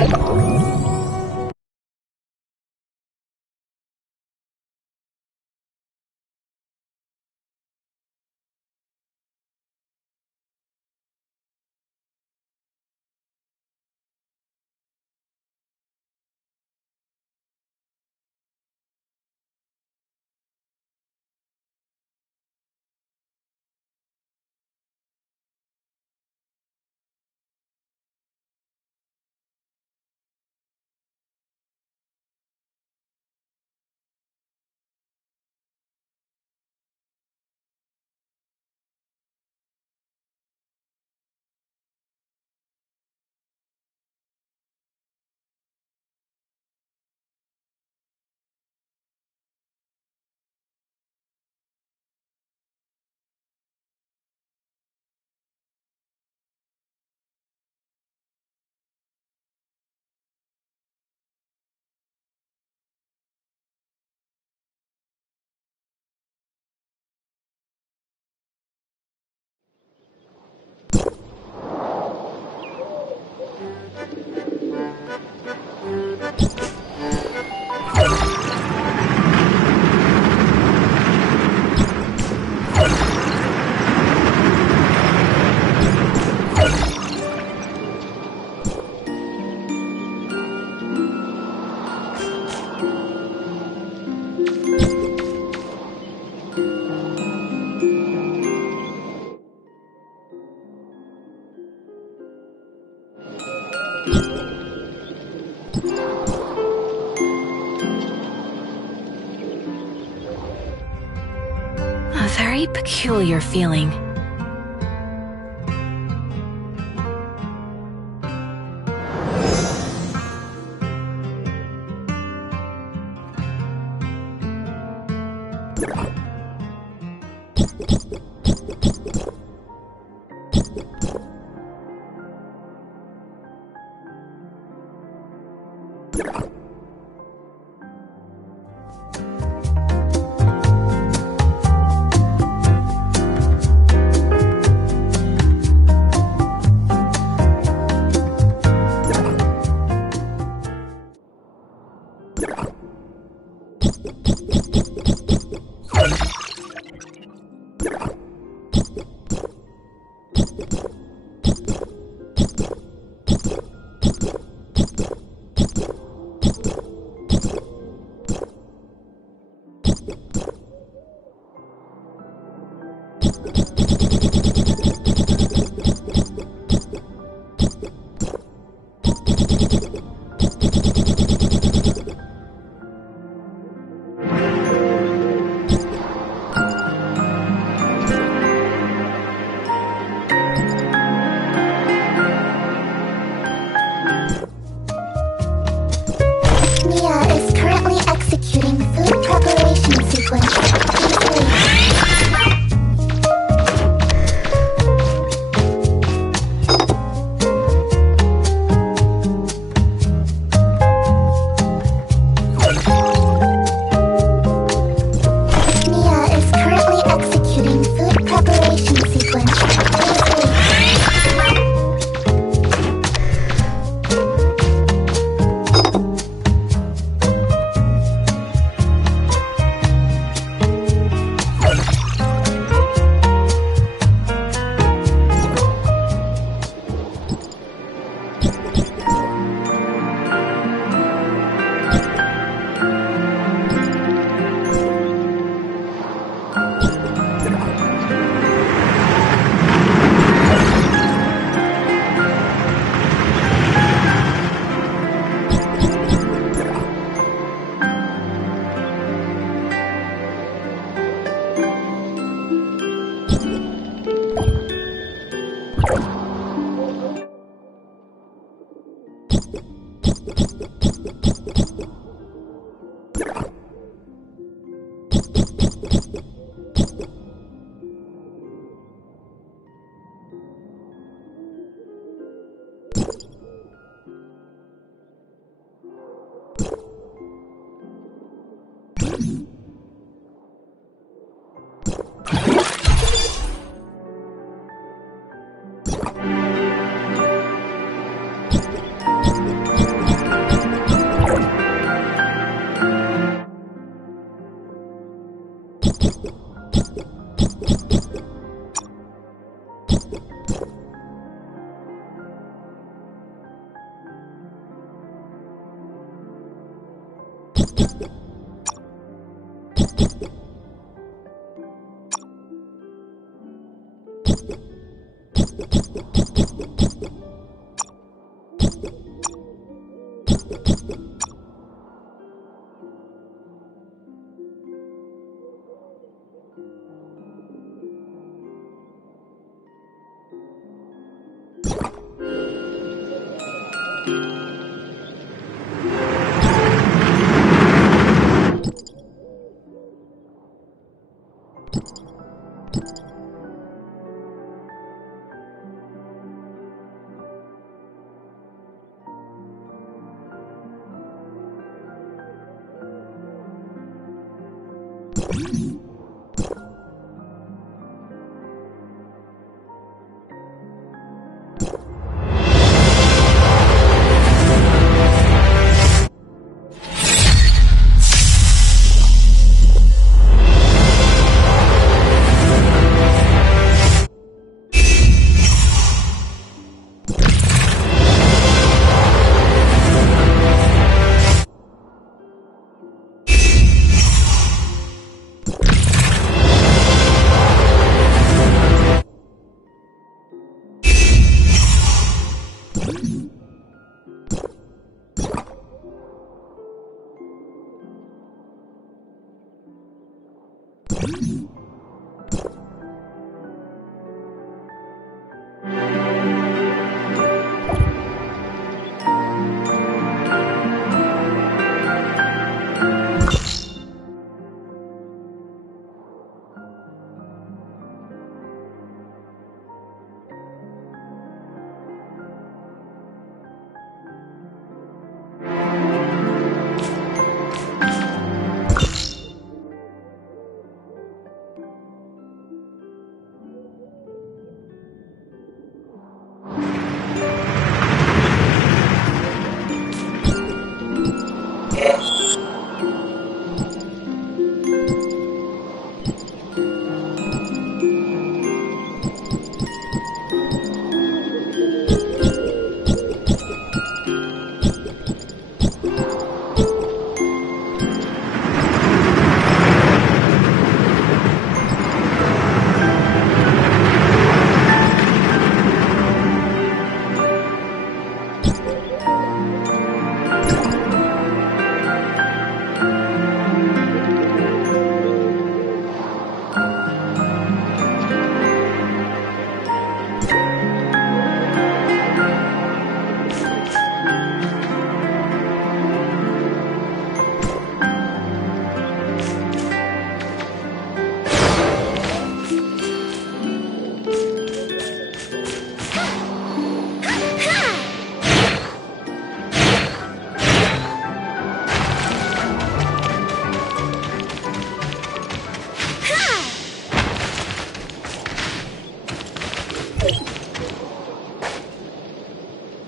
A very peculiar feeling.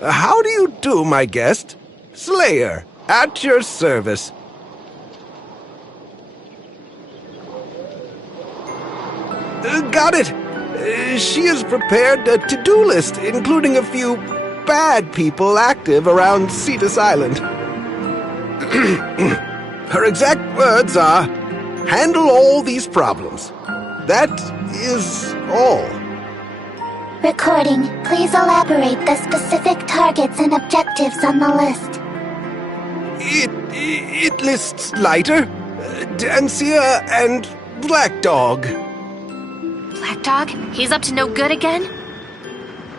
How do you do, my guest? Slayer, at your service. Got it. She has prepared a to-do list, including a few bad people active around Cetus Island. Her exact words are, handle all these problems. That is all. Recording. Please elaborate the specific targets and objectives on the list. It lists Lighter, Dancia, and Black Dog. Black Dog? He's up to no good again?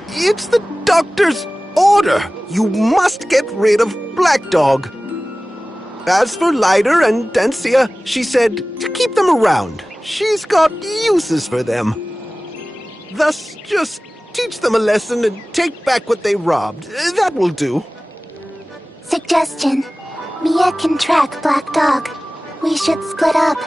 It's the doctor's order. You must get rid of Black Dog. As for Lighter and Dancia, she said to keep them around. She's got uses for them. Thus, just teach them a lesson and take back what they robbed. That will do. Suggestion. Mia can track Black Dog. We should split up.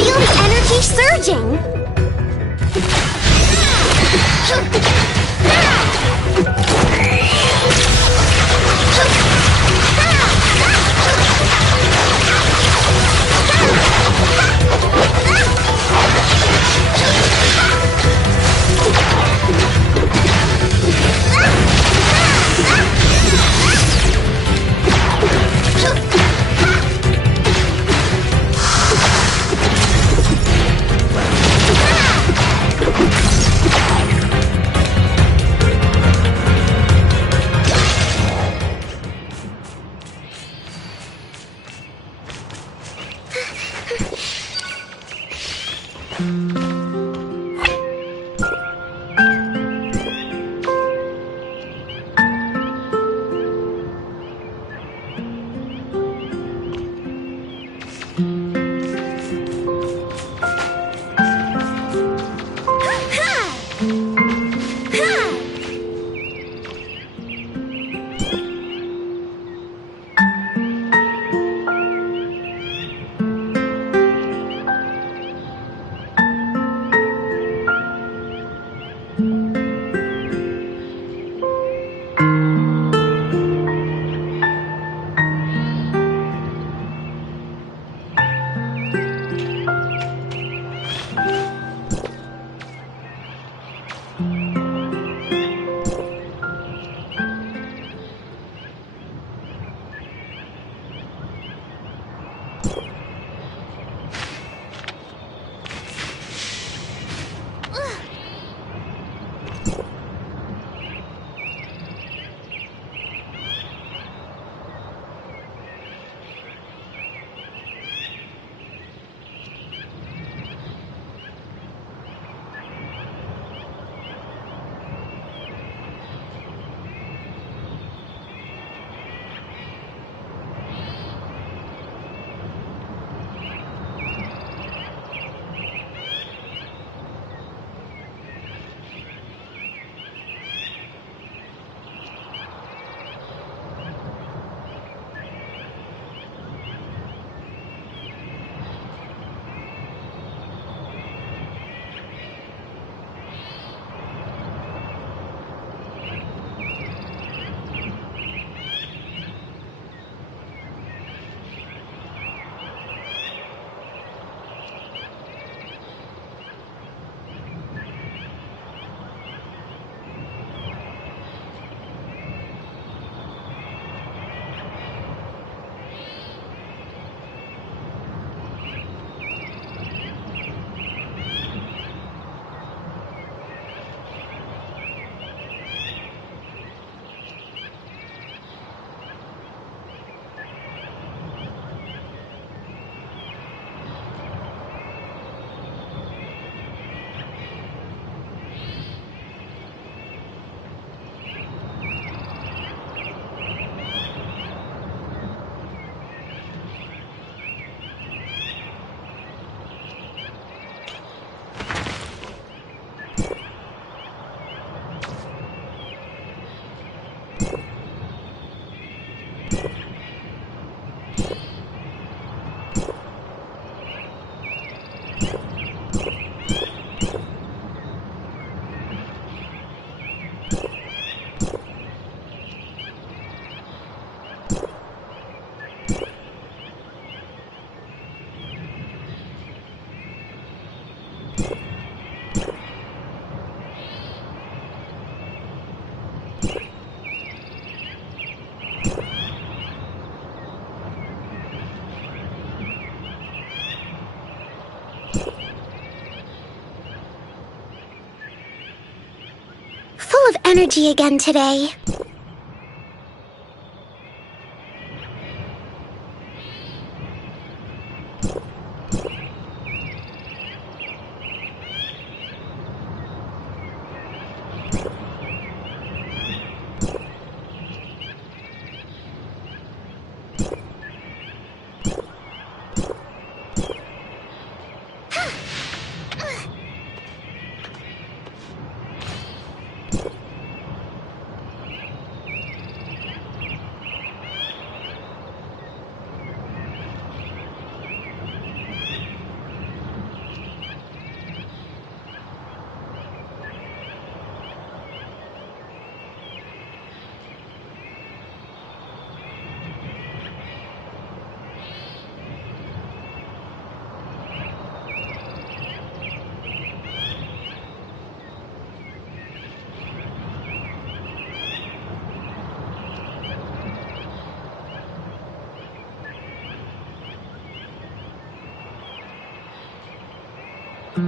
Feel the energy surging! Full of energy again today. Full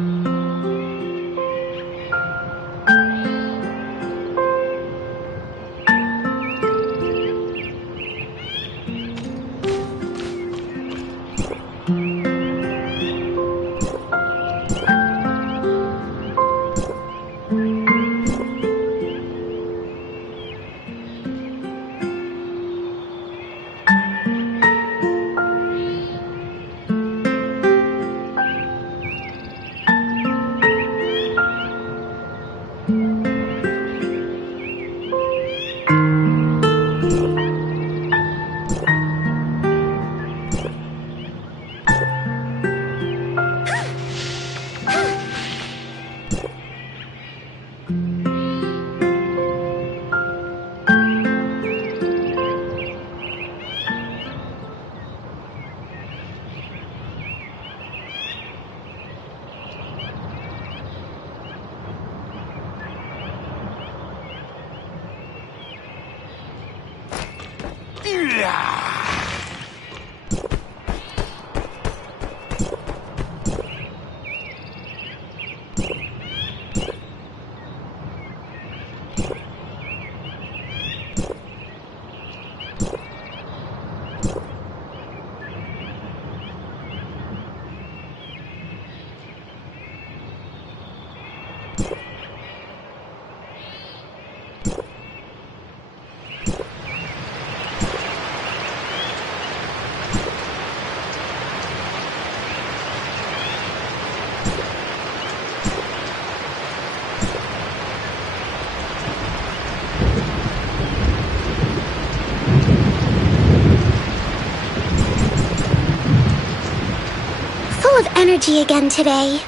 of energy again today.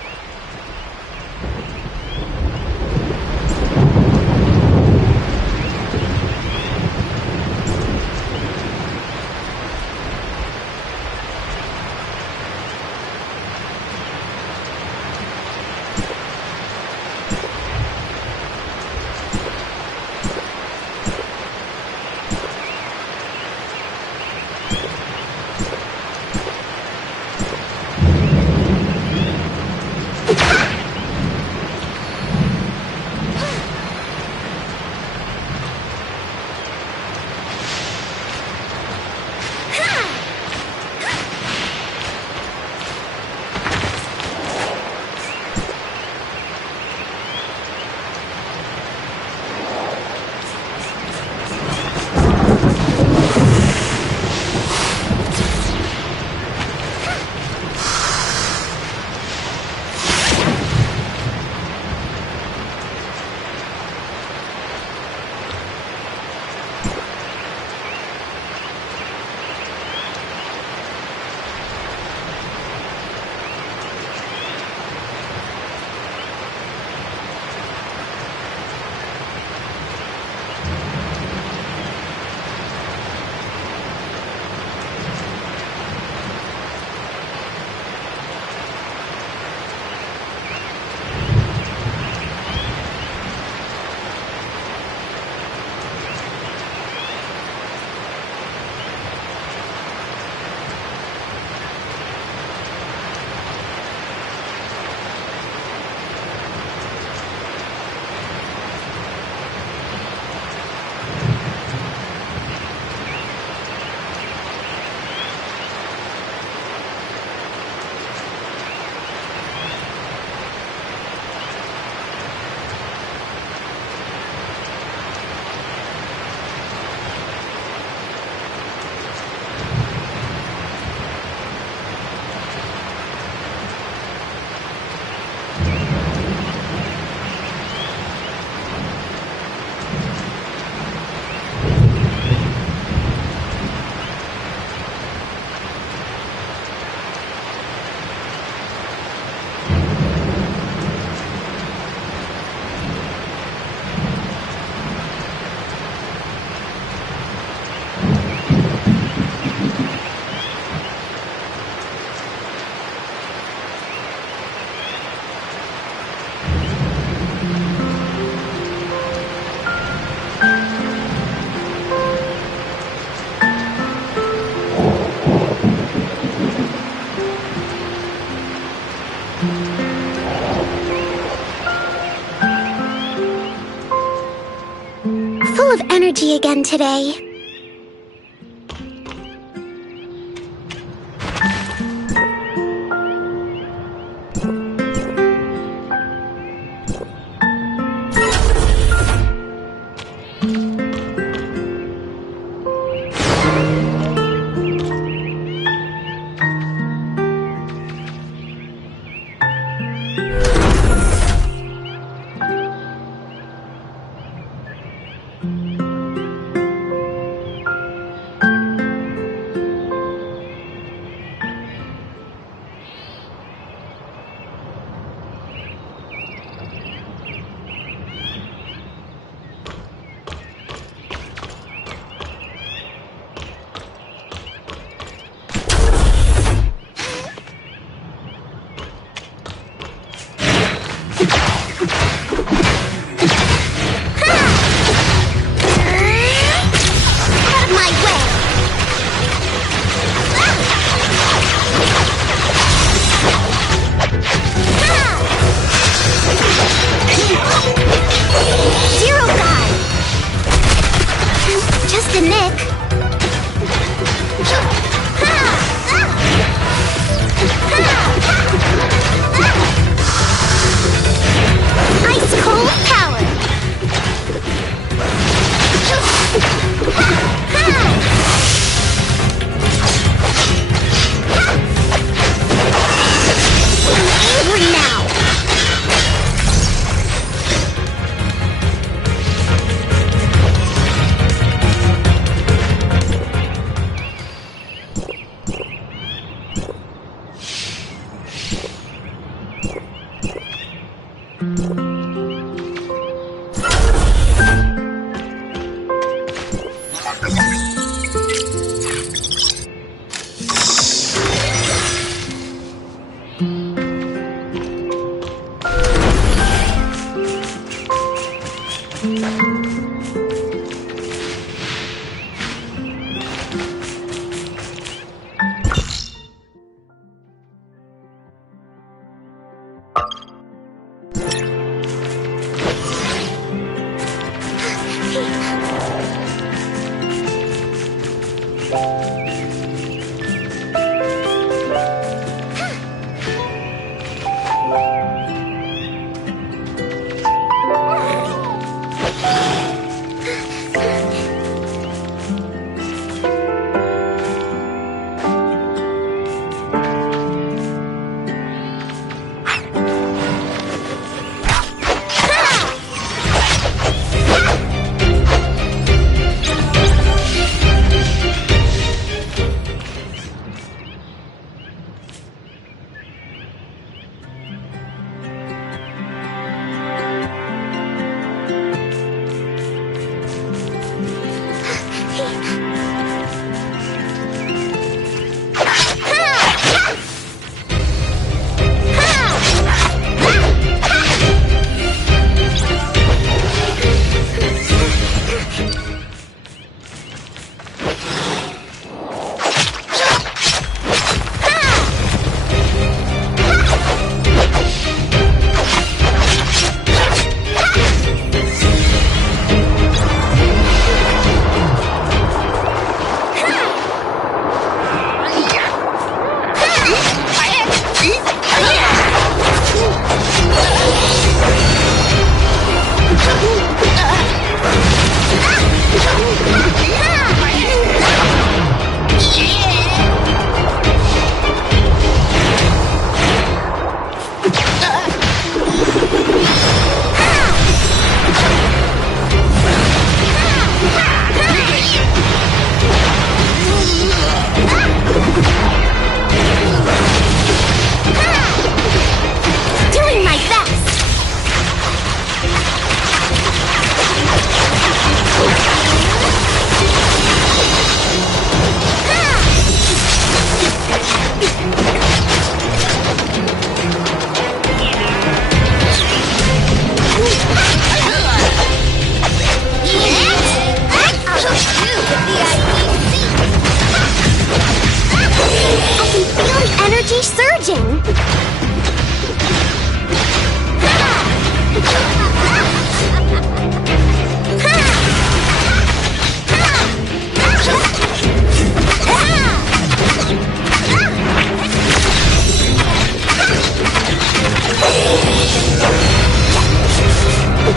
energy again today.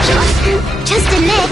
Just a nick.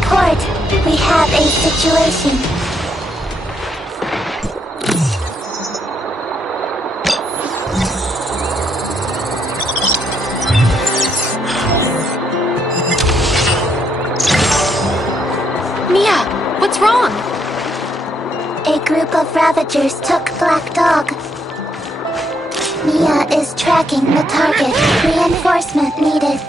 Report. We have a situation. Mia, what's wrong? A group of Ravagers took Black Dog. Mia is tracking the target. Reinforcement needed.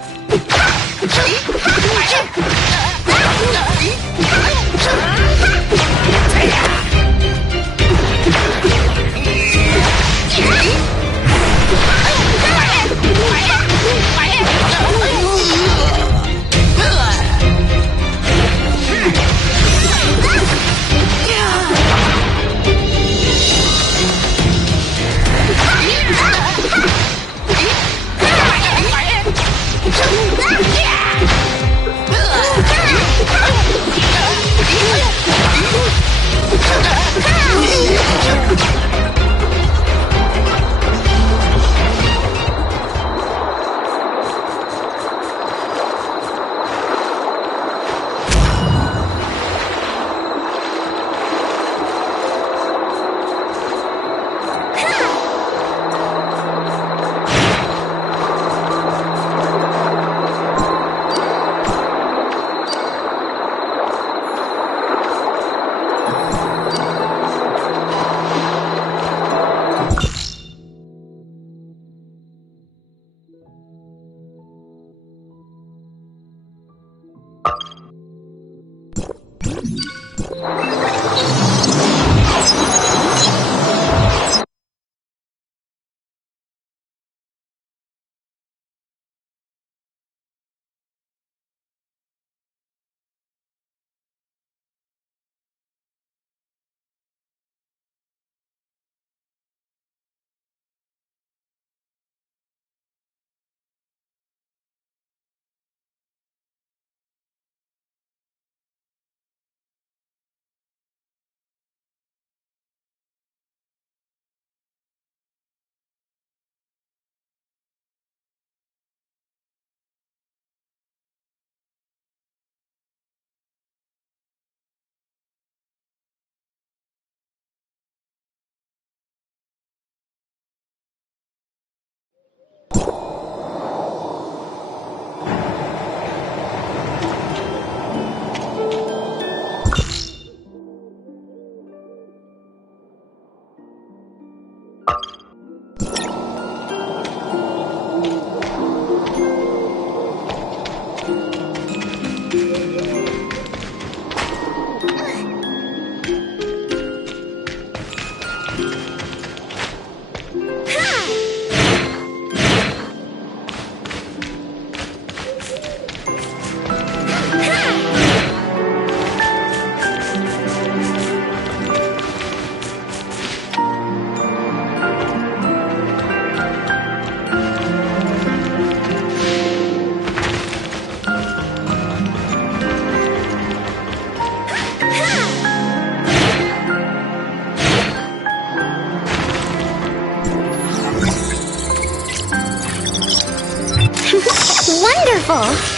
Wonderful!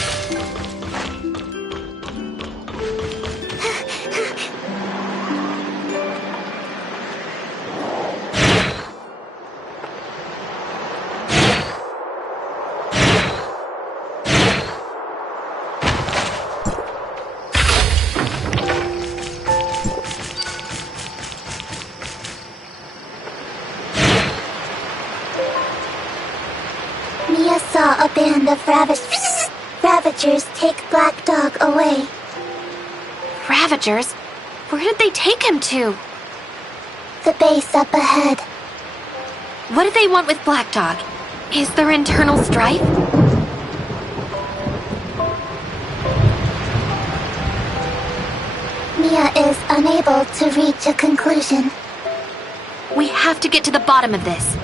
if Ravagers take Black Dog away. Ravagers? Where did they take him to? The base up ahead. What do they want with Black Dog? Is there internal strife? Mia is unable to reach a conclusion. We have to get to the bottom of this.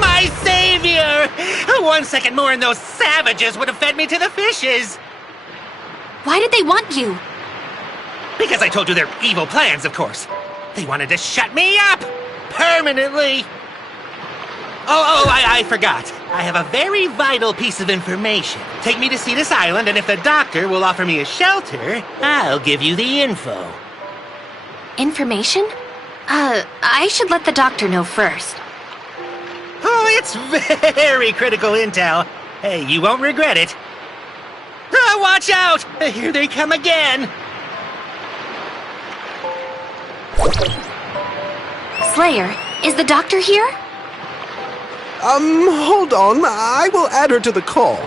My savior! 1 second more and those savages would have fed me to the fishes! Why did they want you? Because I told you their evil plans, of course. They wanted to shut me up! Permanently! I forgot. I have a very vital piece of information. Take me to Cetus Island, and if the doctor will offer me a shelter, I'll give you the info. Information? I should let the doctor know first. Oh, it's very critical intel. Hey, you won't regret it. Watch out! Here they come again! Slayer, is the doctor here? Hold on. I will add her to the call.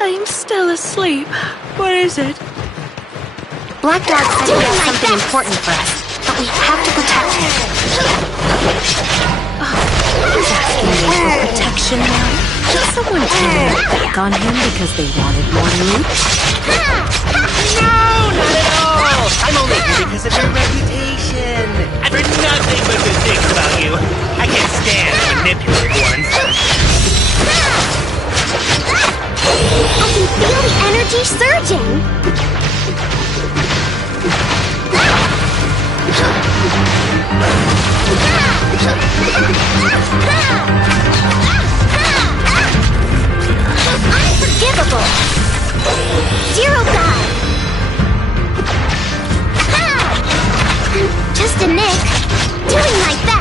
I'm still asleep. What is it? Black Dog said he has something important for us, but we have to protect him. Who's asking me for protection now? Did someone turn their back on him because they wanted more loot? No, not at all! I'm only here because of your reputation. I've heard nothing but good things about you. I can't stand manipulative ones. I can feel the energy surging. Unforgivable. Zero God. Just a Nick, doing my best.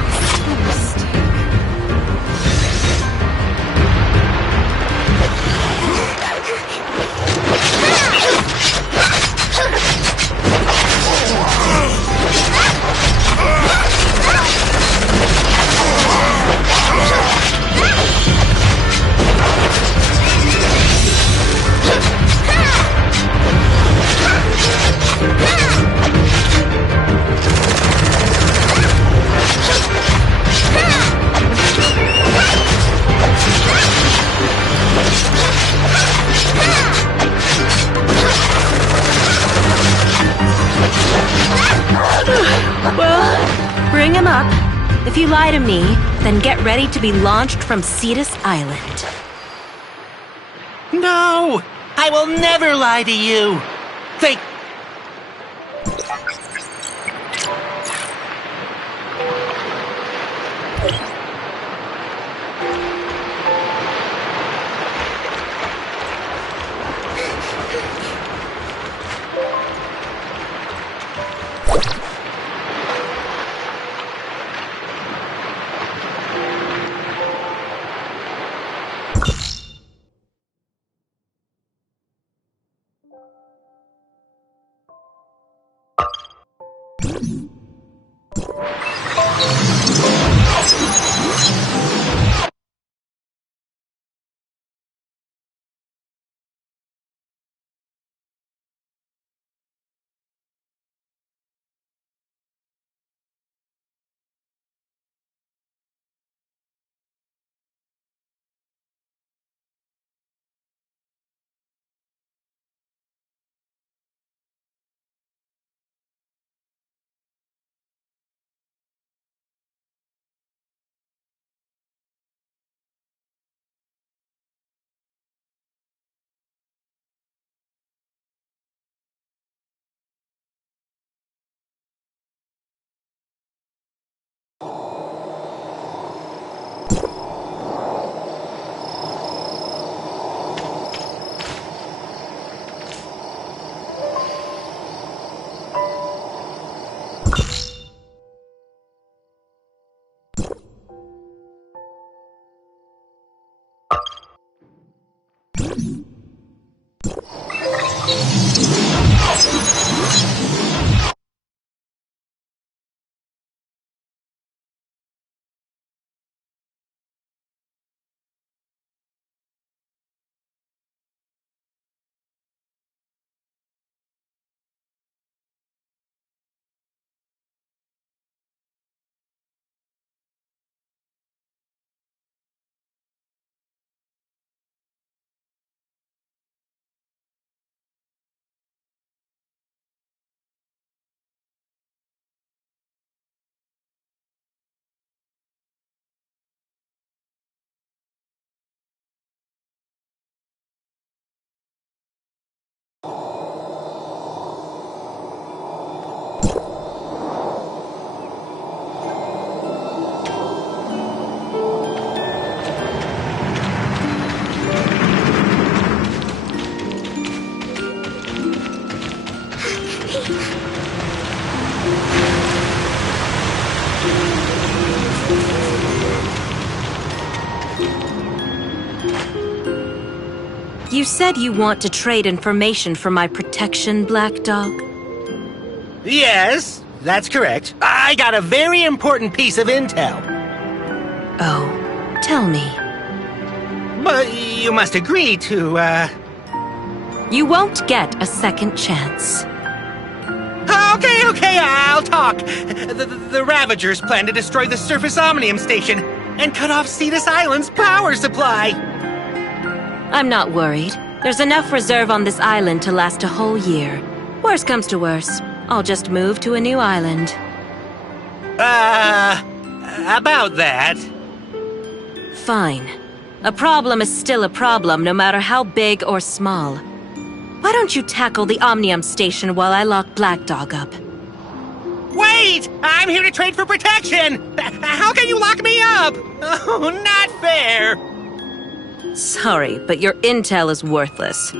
Well, bring him up. If you lie to me, then get ready to be launched from Cetus Island. No! I will never lie to you! Thank... You said you want to trade information for my protection, Black Dog? Yes, that's correct. I got a very important piece of intel. Oh, tell me. But you must agree to, You won't get a second chance. Okay, I'll talk. The Ravagers plan to destroy the surface Omnium station and cut off Cetus Island's power supply. I'm not worried. There's enough reserve on this island to last a whole year. Worst comes to worst, I'll just move to a new island. About that. Fine. A problem is still a problem, no matter how big or small. Why don't you tackle the Omnium station while I lock Black Dog up? Wait! I'm here to trade for protection! How can you lock me up? Oh, not fair! Sorry, but your intel is worthless.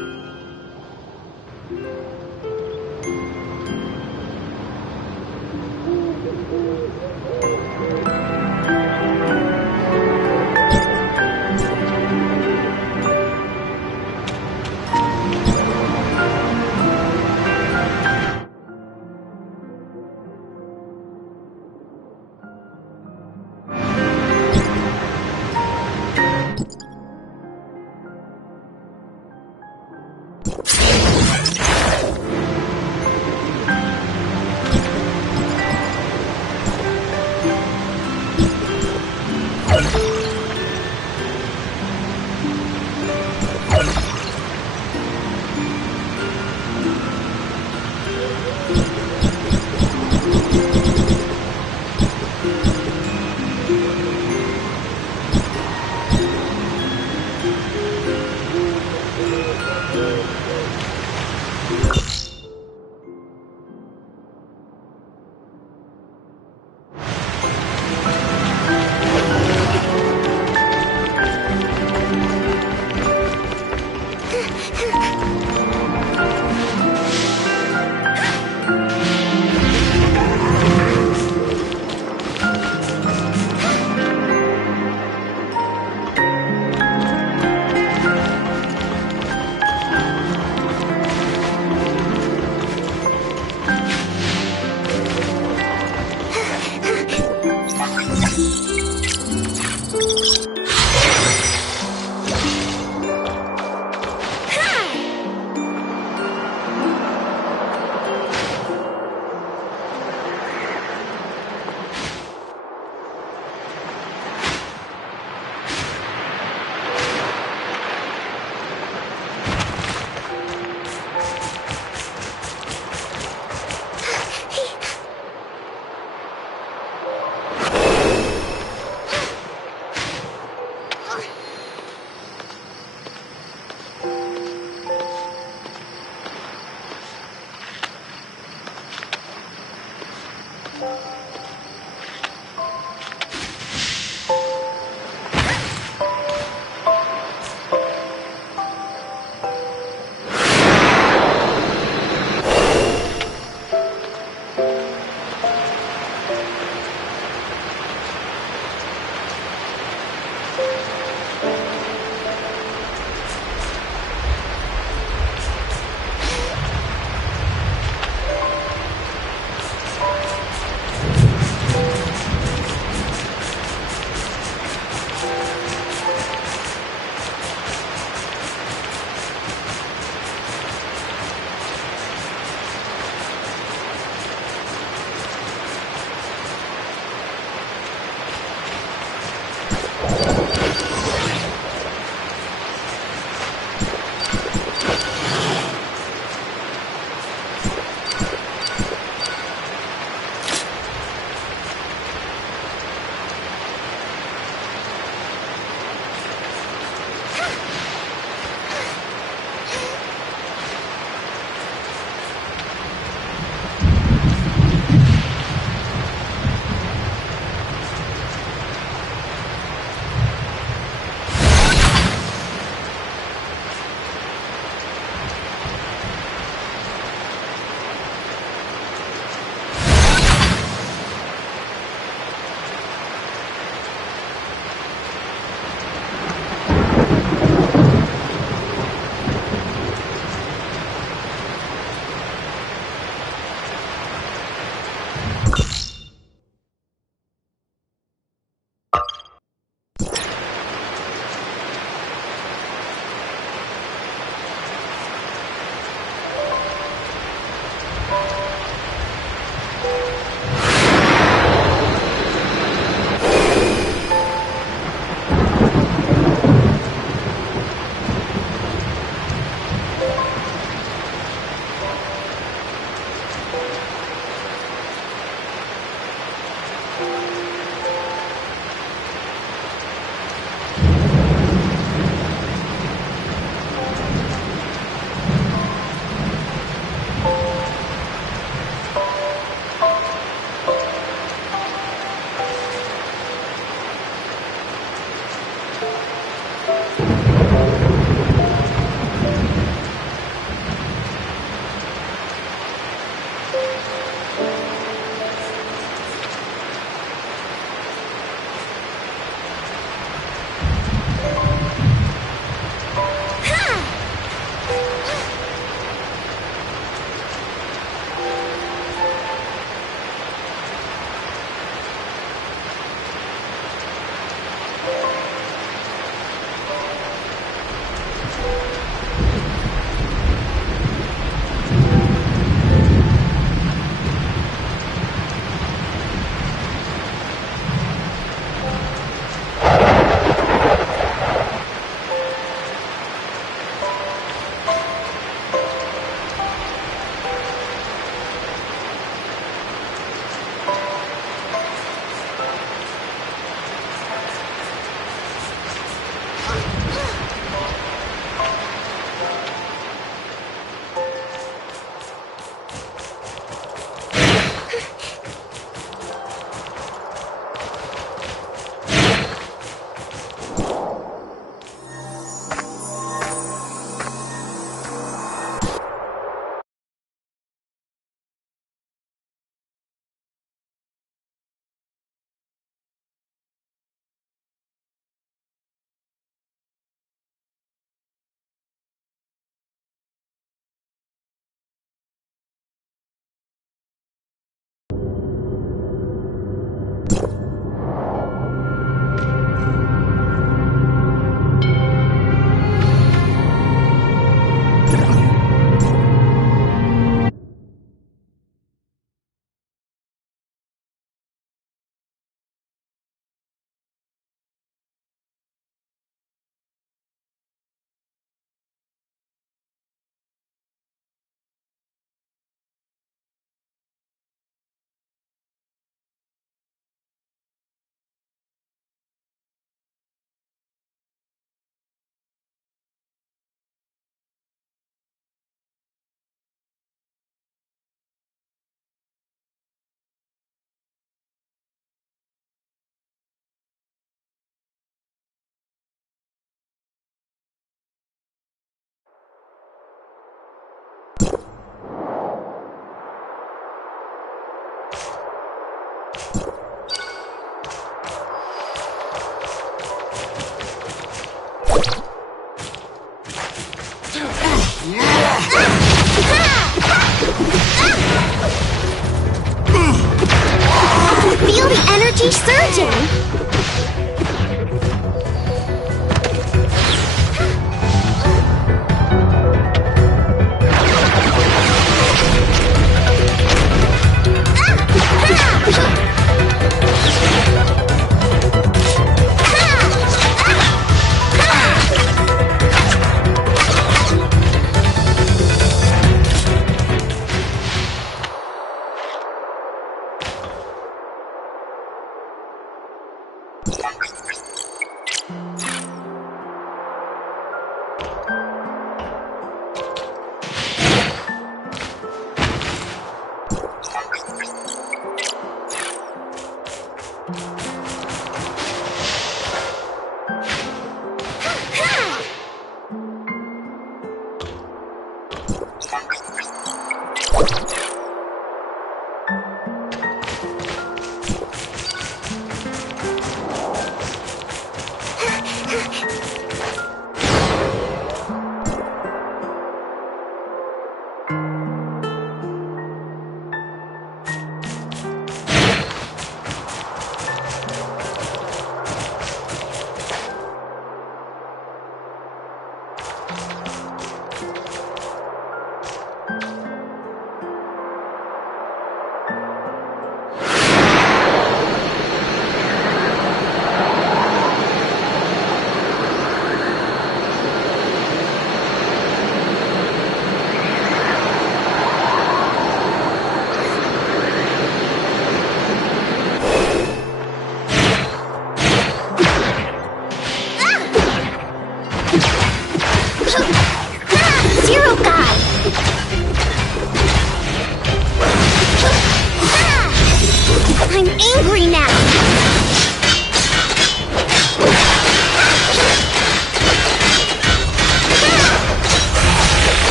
energy surging!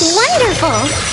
Wonderful!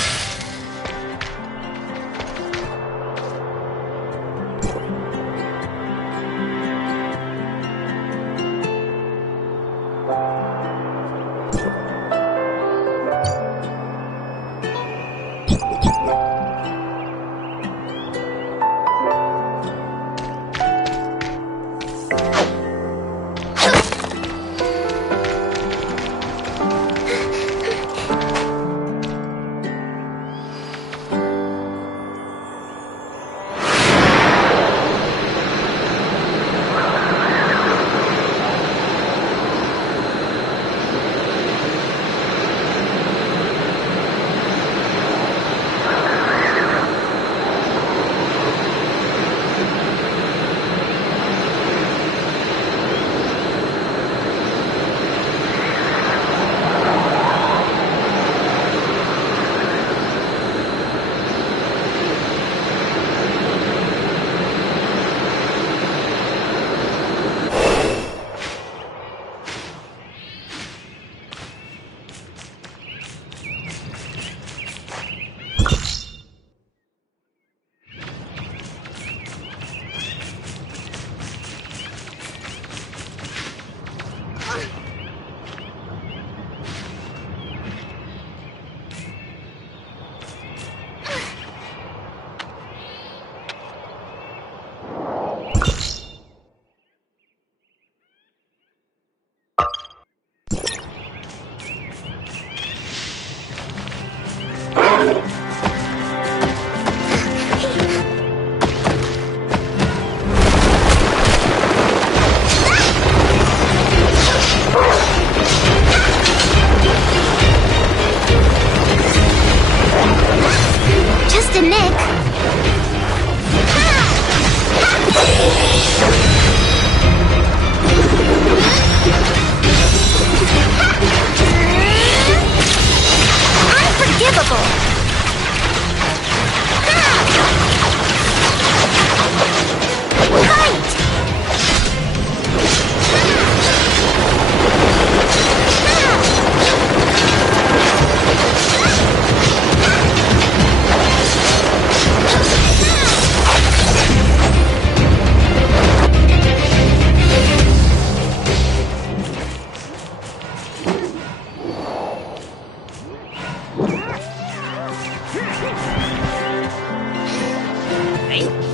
fine.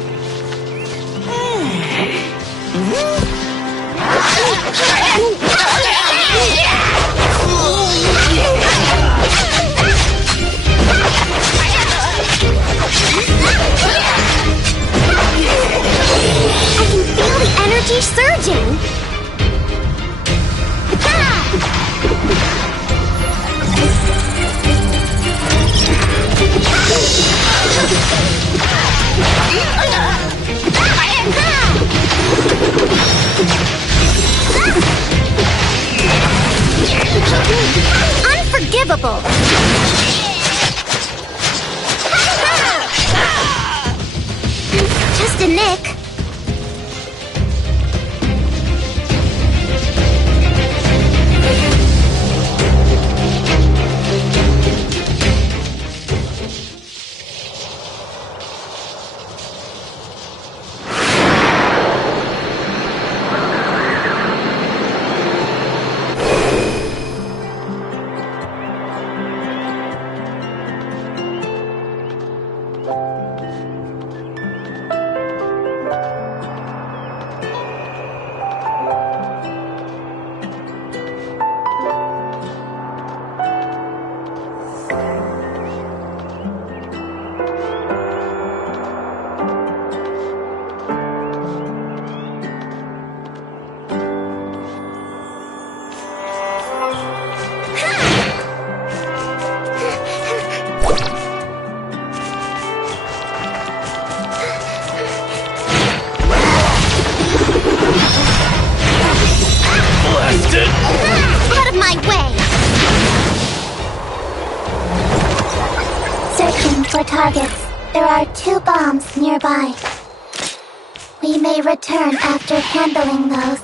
I can feel the energy surging! Unforgivable! Just a nick. Out of my way! Searching for targets. There are 2 bombs nearby. We may return after handling those.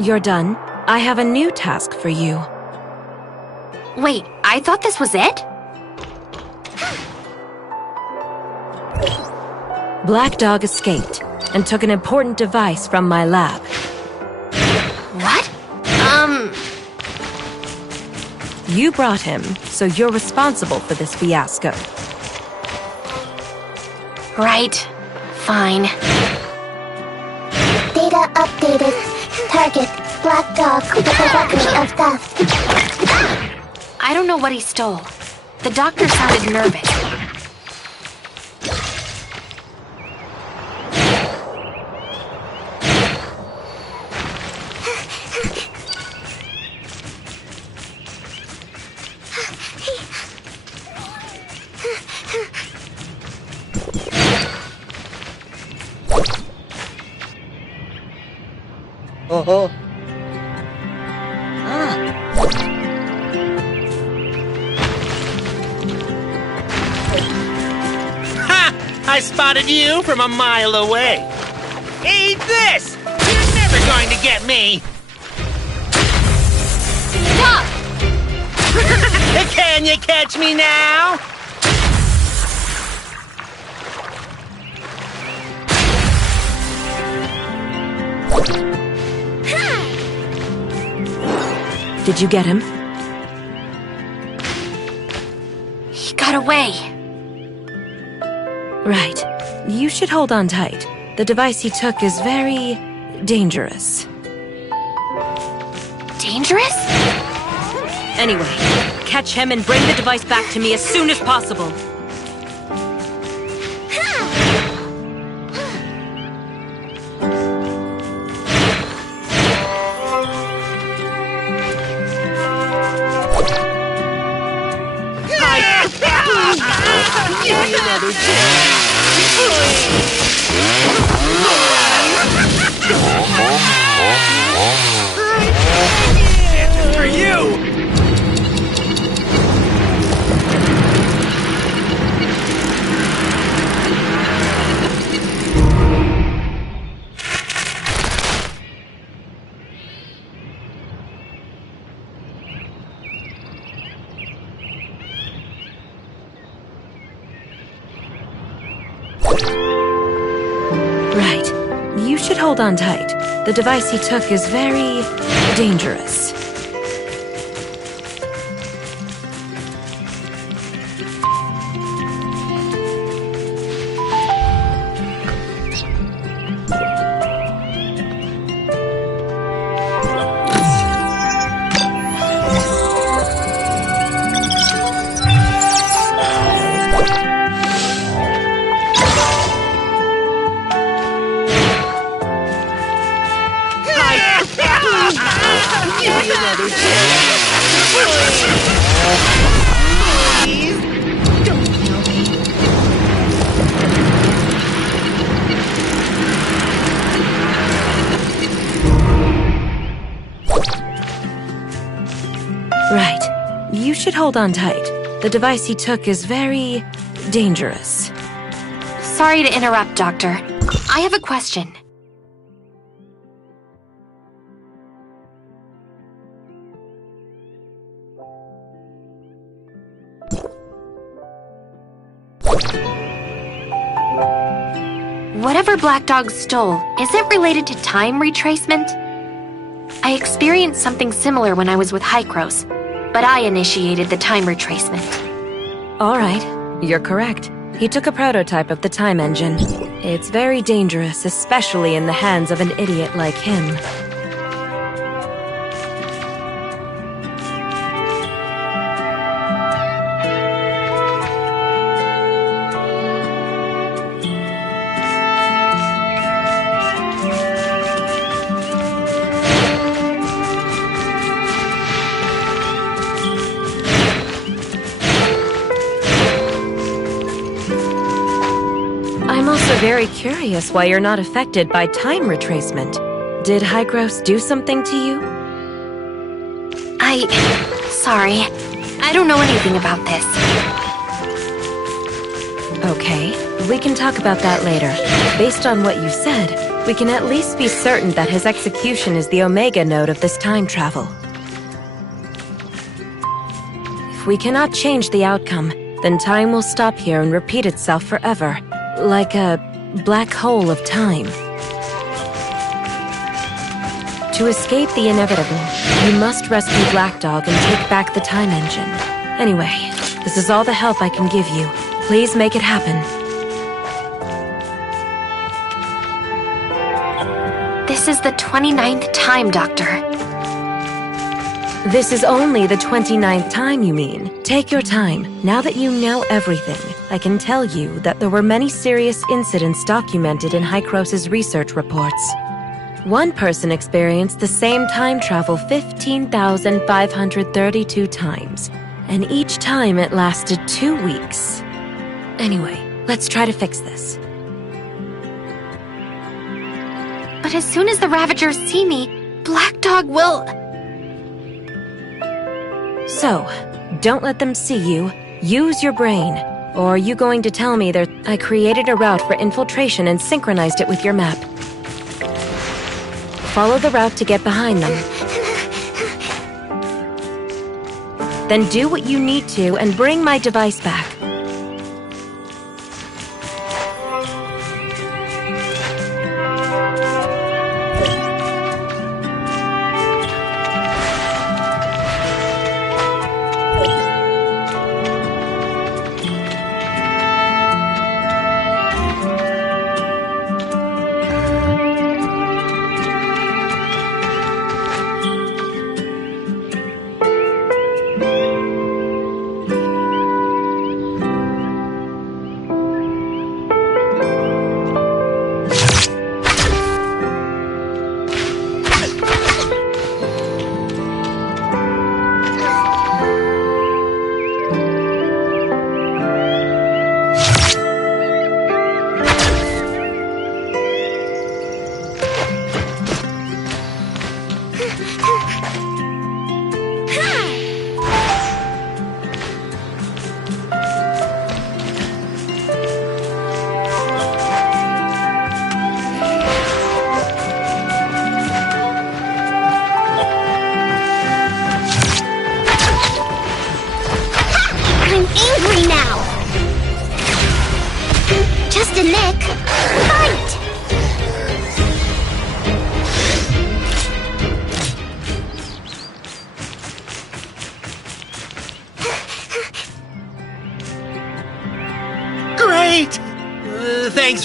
You're done. I have a new task for you. Wait, I thought this was it? Black Dog escaped and took an important device from my lab. What? You brought him, so you're responsible for this fiasco. Right. Fine. Data updated. Target, Black Dog with a record of theft. I don't know what he stole. The doctor sounded nervous. Oh. Ha! I spotted you from a mile away. Eat this! You're never going to get me! Stop! Can you catch me now? Did you get him? He got away. Right. You should hold on tight. The device he took is very dangerous. Dangerous? Anyway, catch him and bring the device back to me as soon as possible. For you! Right. you should hold on tight. The device he took is very dangerous. Right. You should hold on tight. The device he took is very dangerous. Sorry to interrupt, Doctor. I have a question. Whatever Black Dog stole, is it related to time retracement? I experienced something similar when I was with Hycros, but I initiated the time retracement. All right, you're correct. He took a prototype of the time engine. It's very dangerous, especially in the hands of an idiot like him. I'm also very curious why you're not affected by time retracement. Did Hycros do something to you? Sorry. I don't know anything about this. Okay, we can talk about that later. Based on what you said, we can at least be certain that his execution is the Omega node of this time travel. If we cannot change the outcome, then time will stop here and repeat itself forever. Like a black hole of time. To escape the inevitable, you must rescue Black Dog and take back the time engine. Anyway, this is all the help I can give you. Please make it happen. This is the 29th time, Doctor. This is only the 29th time, you mean? Take your time. Now that you know everything, I can tell you that there were many serious incidents documented in Hycros' research reports. One person experienced the same time travel 15,532 times, and each time it lasted 2 weeks. Anyway, let's try to fix this. But as soon as the Ravagers see me, Black Dog will... So, don't let them see you. Use your brain. Or are you going to tell me that I created a route for infiltration and synchronized it with your map? Follow the route to get behind them. Then do what you need to and bring my device back.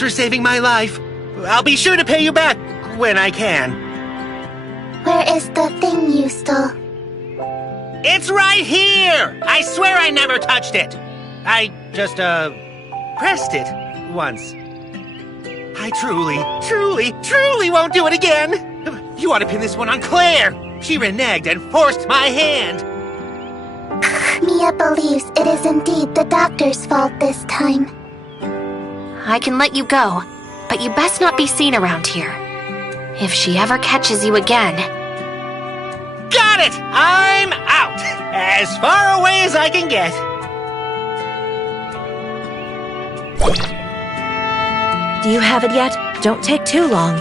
for saving my life. I'll be sure to pay you back when I can. Where is the thing you stole? It's right here! I swear I never touched it. I just, pressed it once. I truly won't do it again. You ought to pin this one on Claire. She reneged and forced my hand. Mia believes it is indeed the doctor's fault this time. I can let you go, but you best not be seen around here. If she ever catches you again... Got it! I'm out! As far away as I can get. Do you have it yet? Don't take too long.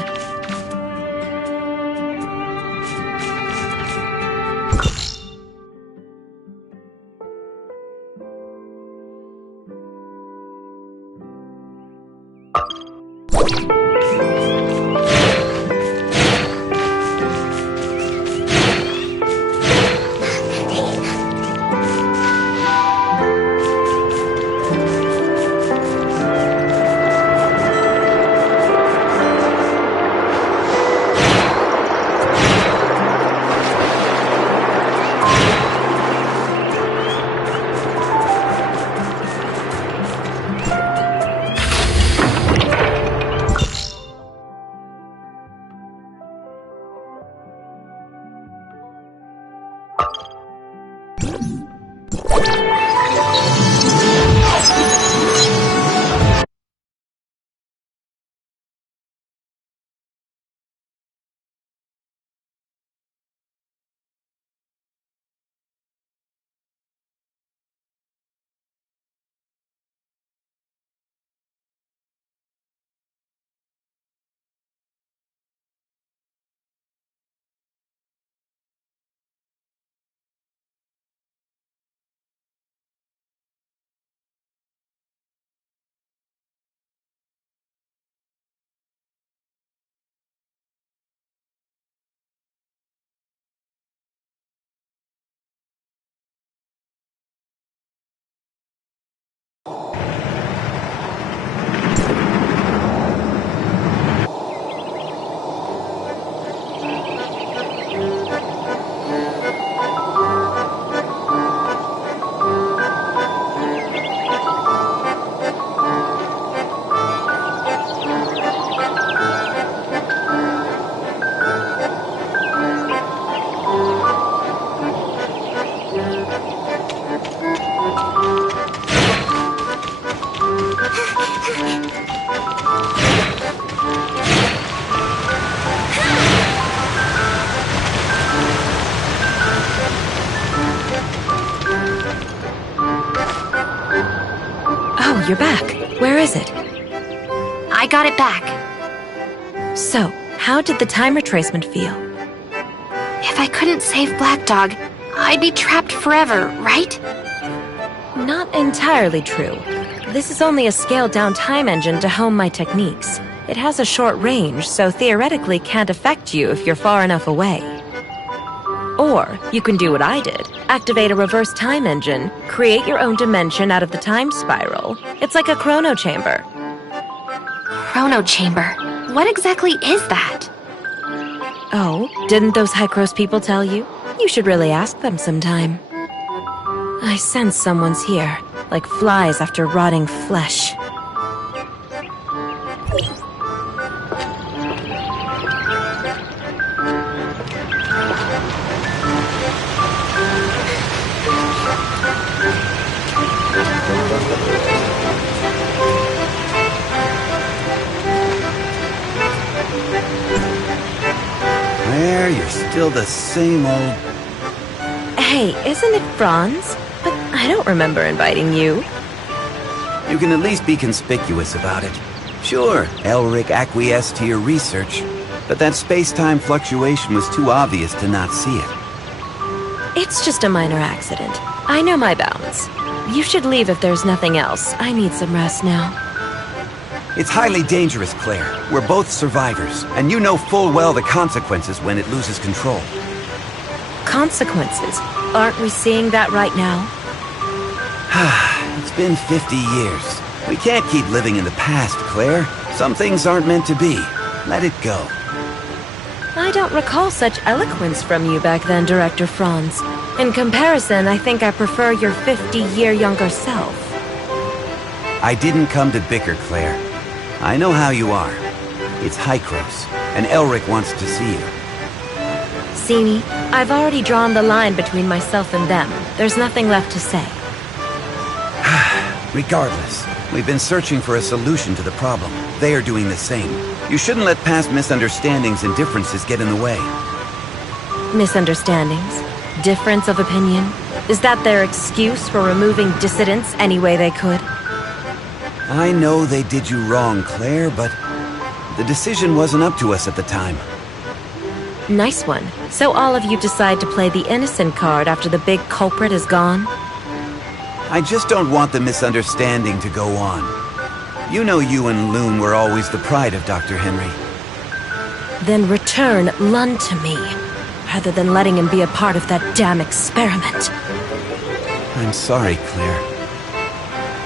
Oh, you're back. Where is it? I got it back. So, how did the time retracement feel? If I couldn't save Black Dog, I'd be trapped forever, right? Not entirely true. This is only a scaled-down time engine to hone my techniques. It has a short range, so theoretically can't affect you if you're far enough away. Or, you can do what I did. Activate a reverse time engine, create your own dimension out of the time spiral. It's like a chrono chamber. Chrono Chamber. What exactly is that? Oh, didn't those Hycros people tell you? You should really ask them sometime. I sense someone's here, like flies after rotting flesh. Claire, you're still the same old... Hey, isn't it Franz? But I don't remember inviting you. You can at least be conspicuous about it. Sure, Elric acquiesced to your research, but that space-time fluctuation was too obvious to not see it. It's just a minor accident. I know my bounds. You should leave if there's nothing else. I need some rest now. It's highly dangerous, Claire. We're both survivors, and you know full well the consequences when it loses control. Consequences? Aren't we seeing that right now? It's been 50 years. We can't keep living in the past, Claire. Some things aren't meant to be. Let it go. I don't recall such eloquence from you back then, Director Franz. In comparison, I think I prefer your 50-year younger self. I didn't come to bicker, Claire. I know how you are. It's Hykros, and Elric wants to see you. See me? I've already drawn the line between myself and them. There's nothing left to say. Regardless, we've been searching for a solution to the problem. They are doing the same. You shouldn't let past misunderstandings and differences get in the way. Misunderstandings? Difference of opinion? Is that their excuse for removing dissidents any way they could? I know they did you wrong, Claire, but the decision wasn't up to us at the time. Nice one. So all of you decide to play the innocent card after the big culprit is gone? I just don't want the misunderstanding to go on. You know you and Loon were always the pride of Dr. Henry. Then return Lund to me, rather than letting him be a part of that damn experiment. I'm sorry, Claire.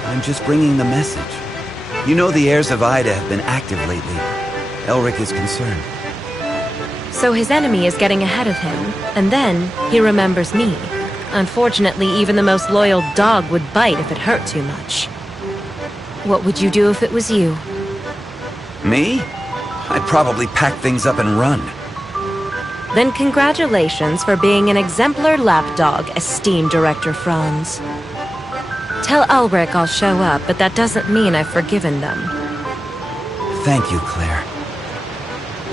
I'm just bringing the message. You know the heirs of Ida have been active lately. Elric is concerned. So his enemy is getting ahead of him, and then he remembers me. Unfortunately, even the most loyal dog would bite if it hurt too much. What would you do if it was you? Me? I'd probably pack things up and run. Then congratulations for being an exemplar lapdog, esteemed Director Franz. Tell Elric I'll show up, but that doesn't mean I've forgiven them. Thank you, Claire.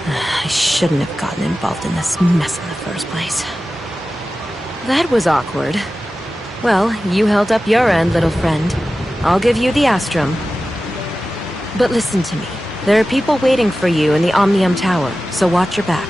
I shouldn't have gotten involved in this mess in the first place. That was awkward. Well, you held up your end, little friend. I'll give you the Astrum. But listen to me. There are people waiting for you in the Omnium Tower, so watch your back.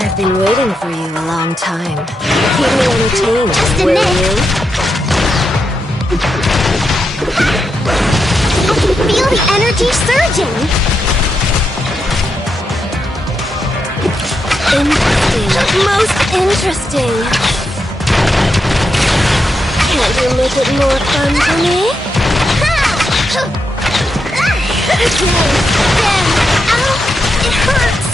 I've been waiting for you a long time. Keep me entertained, Just a will minute. you? I can feel the energy surging! Interesting. Most interesting. Can't you make it more fun for me? Again, then, ow, it hurts!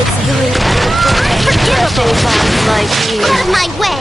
It's going to be Unforgivable! fun like you. Out of my way!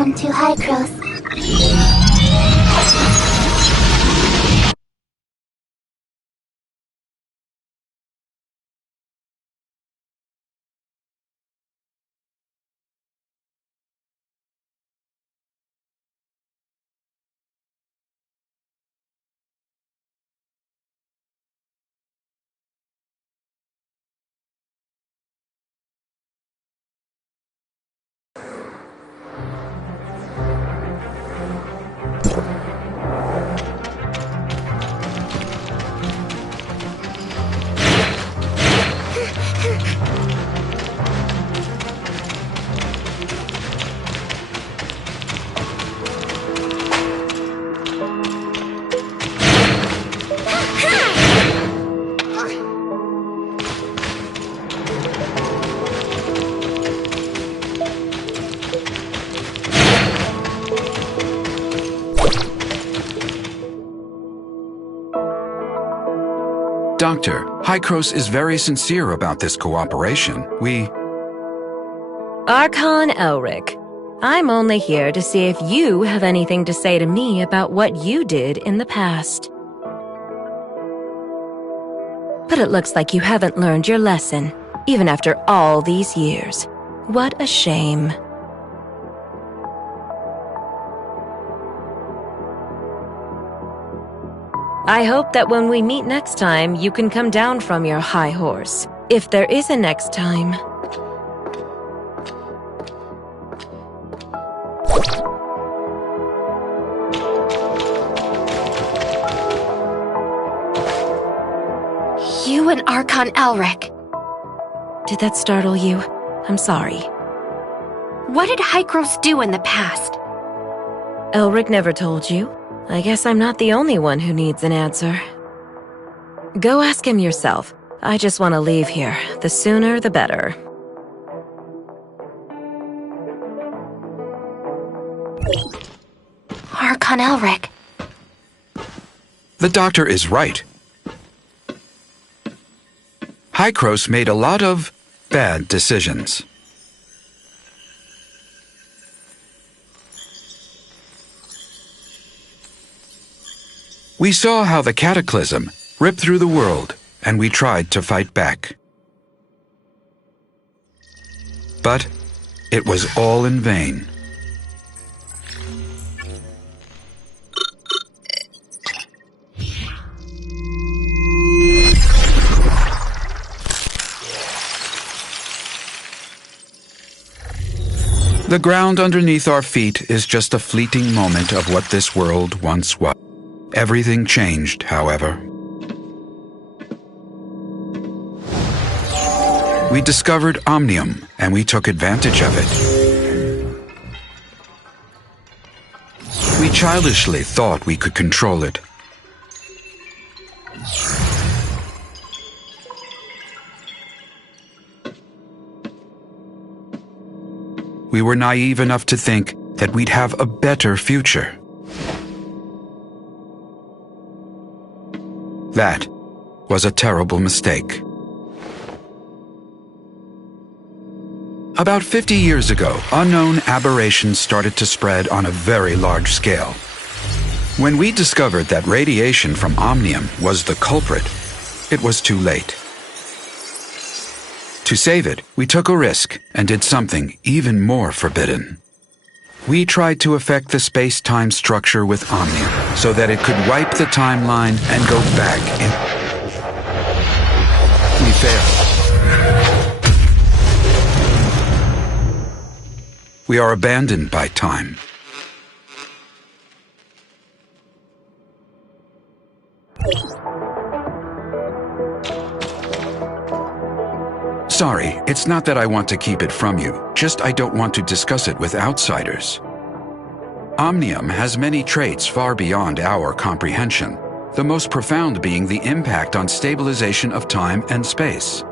return to Hycros. Doctor, Hycros is very sincere about this cooperation. Archon Elric, I'm only here to see if you have anything to say to me about what you did in the past. But it looks like you haven't learned your lesson, even after all these years. What a shame. I hope that when we meet next time, you can come down from your high horse. If there is a next time. You and Archon Elric. Did that startle you? I'm sorry. What did Hycros do in the past? Elric never told you. I guess I'm not the only one who needs an answer. Go ask him yourself. I just want to leave here. The sooner, the better. Archon Elric. The doctor is right. Hycros made a lot of bad decisions. We saw how the cataclysm ripped through the world, and we tried to fight back. But it was all in vain. The ground underneath our feet is just a fleeting moment of what this world once was. Everything changed, however. We discovered Omnium, and we took advantage of it. We childishly thought we could control it. We were naive enough to think that we'd have a better future. That was a terrible mistake. About 50 years ago, unknown aberrations started to spread on a very large scale. When we discovered that radiation from Omnium was the culprit, it was too late. To save it, we took a risk and did something even more forbidden. We tried to affect the space-time structure with Omnium so that it could wipe the timeline and go back in. We failed. We are abandoned by time. Sorry, it's not that I want to keep it from you, just I don't want to discuss it with outsiders. Omnium has many traits far beyond our comprehension, the most profound being the impact on stabilization of time and space.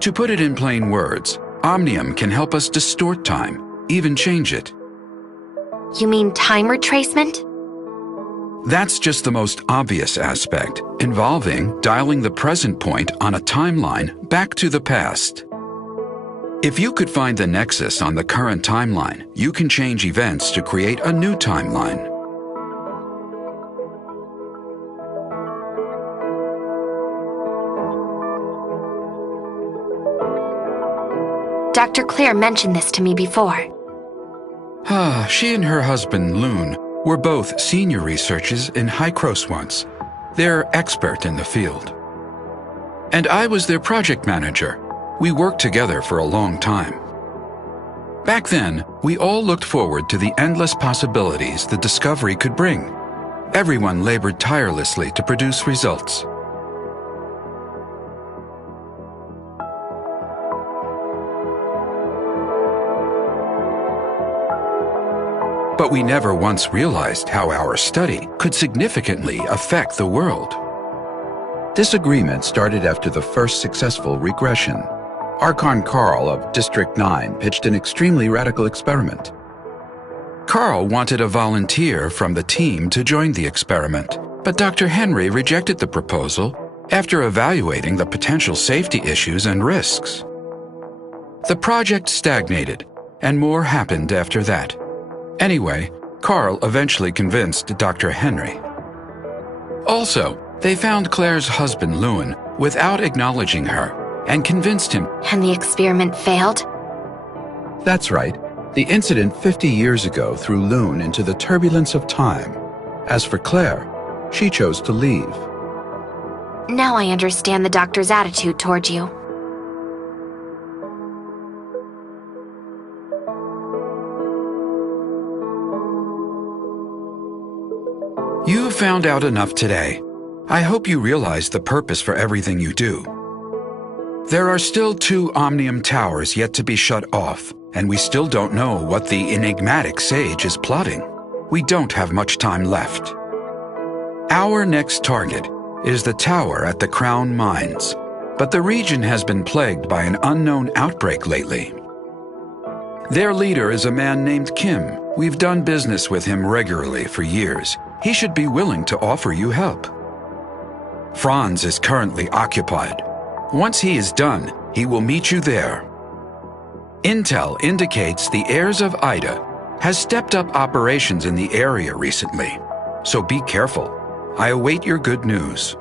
To put it in plain words, Omnium can help us distort time, even change it. You mean time retracement? That's just the most obvious aspect, involving dialing the present point on a timeline back to the past. If you could find the nexus on the current timeline, you can change events to create a new timeline. Dr. Claire mentioned this to me before. She and her husband, Loon, were both senior researchers in Hycros once. They're expert in the field. And I was their project manager. We worked together for a long time. Back then, we all looked forward to the endless possibilities the discovery could bring. Everyone labored tirelessly to produce results. But we never once realized how our study could significantly affect the world. Disagreement started after the first successful regression. Archon Carl of District 9 pitched an extremely radical experiment. Carl wanted a volunteer from the team to join the experiment, but Dr. Henry rejected the proposal after evaluating the potential safety issues and risks. The project stagnated, and more happened after that. Anyway, Carl eventually convinced Dr. Henry. Also, they found Claire's husband, Lewin, without acknowledging her, and convinced him. And the experiment failed? That's right. The incident 50 years ago threw Loon into the turbulence of time. As for Claire, she chose to leave. Now I understand the doctor's attitude toward you. You found out enough today. I hope you realize the purpose for everything you do. There are still 2 Omnium towers yet to be shut off, and we still don't know what the enigmatic sage is plotting. We don't have much time left. Our next target is the tower at the Crown Mines, but the region has been plagued by an unknown outbreak lately. Their leader is a man named Kim. We've done business with him regularly for years. He should be willing to offer you help. Franz is currently occupied. Once he is done, he will meet you there. Intel indicates the heirs of Ida has stepped up operations in the area recently, so be careful. I await your good news.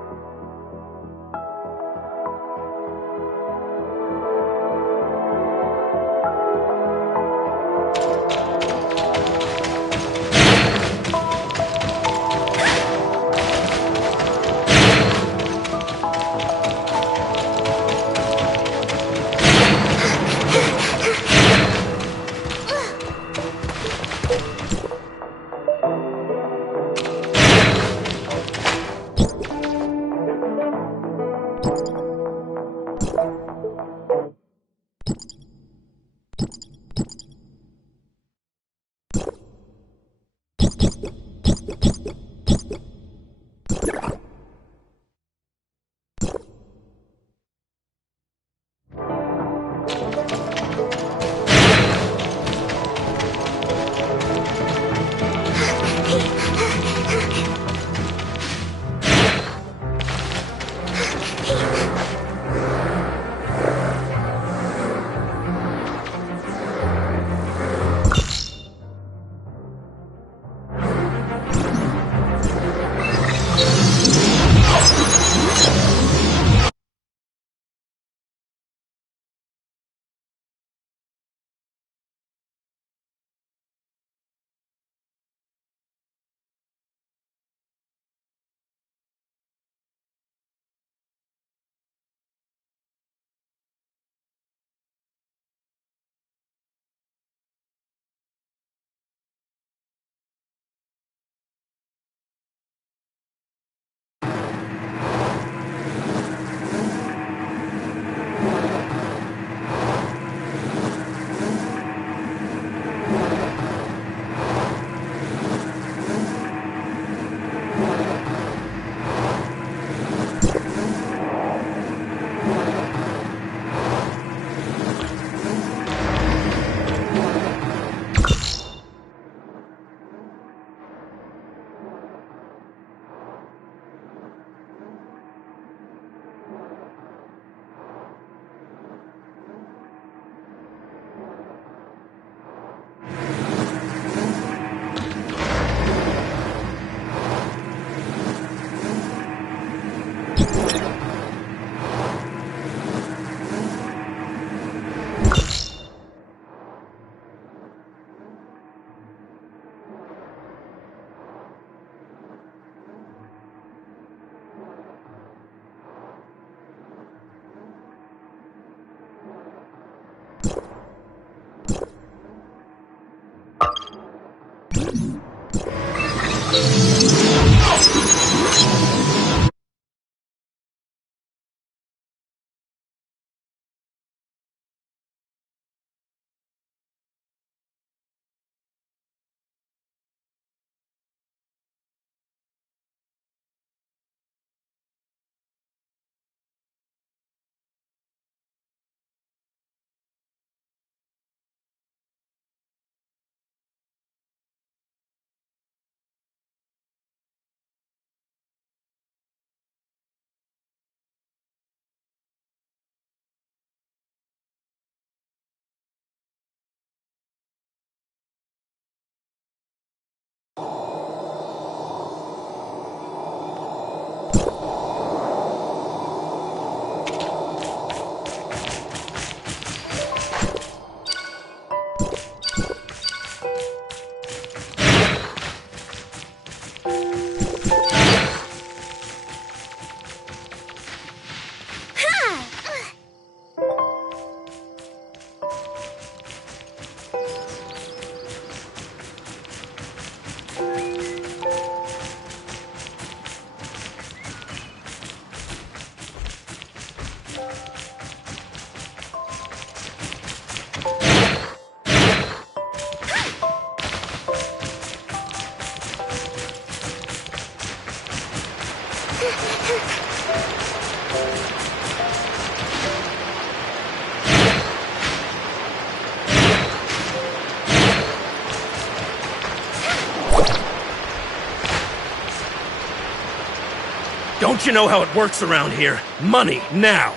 Don't you know how it works around here? Money, now!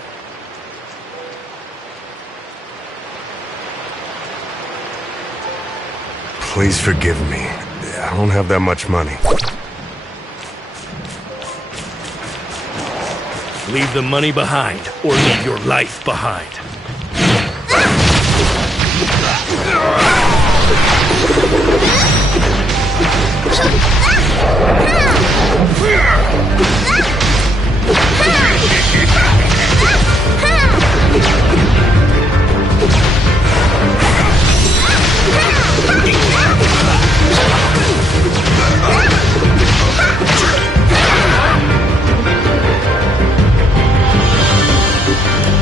Please forgive me. I don't have that much money. Leave the money behind, or leave your life behind.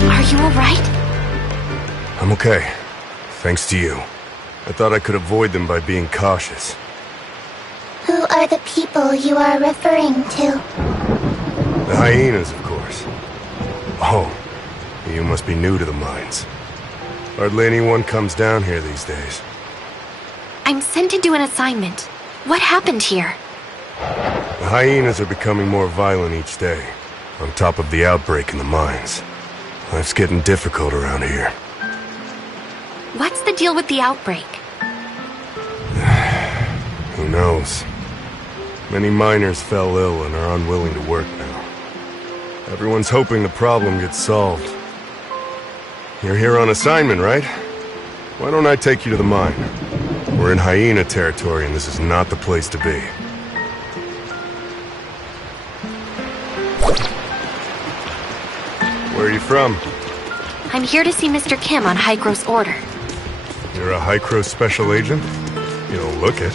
Are you alright? I'm okay. Thanks to you. I thought I could avoid them by being cautious. Who are the people you are referring to? The hyenas, of course. Oh, you must be new to the mines. Hardly anyone comes down here these days. I'm sent to do an assignment. What happened here? The hyenas are becoming more violent each day, on top of the outbreak in the mines. Life's getting difficult around here. What's the deal with the outbreak? Who knows? Many miners fell ill and are unwilling to work now. Everyone's hoping the problem gets solved. You're here on assignment, right? Why don't I take you to the mine? We're in hyena territory and this is not the place to be. Where are you from? I'm here to see Mr. Kim on Hycro's order. You're a Hycro special agent? You don't look it.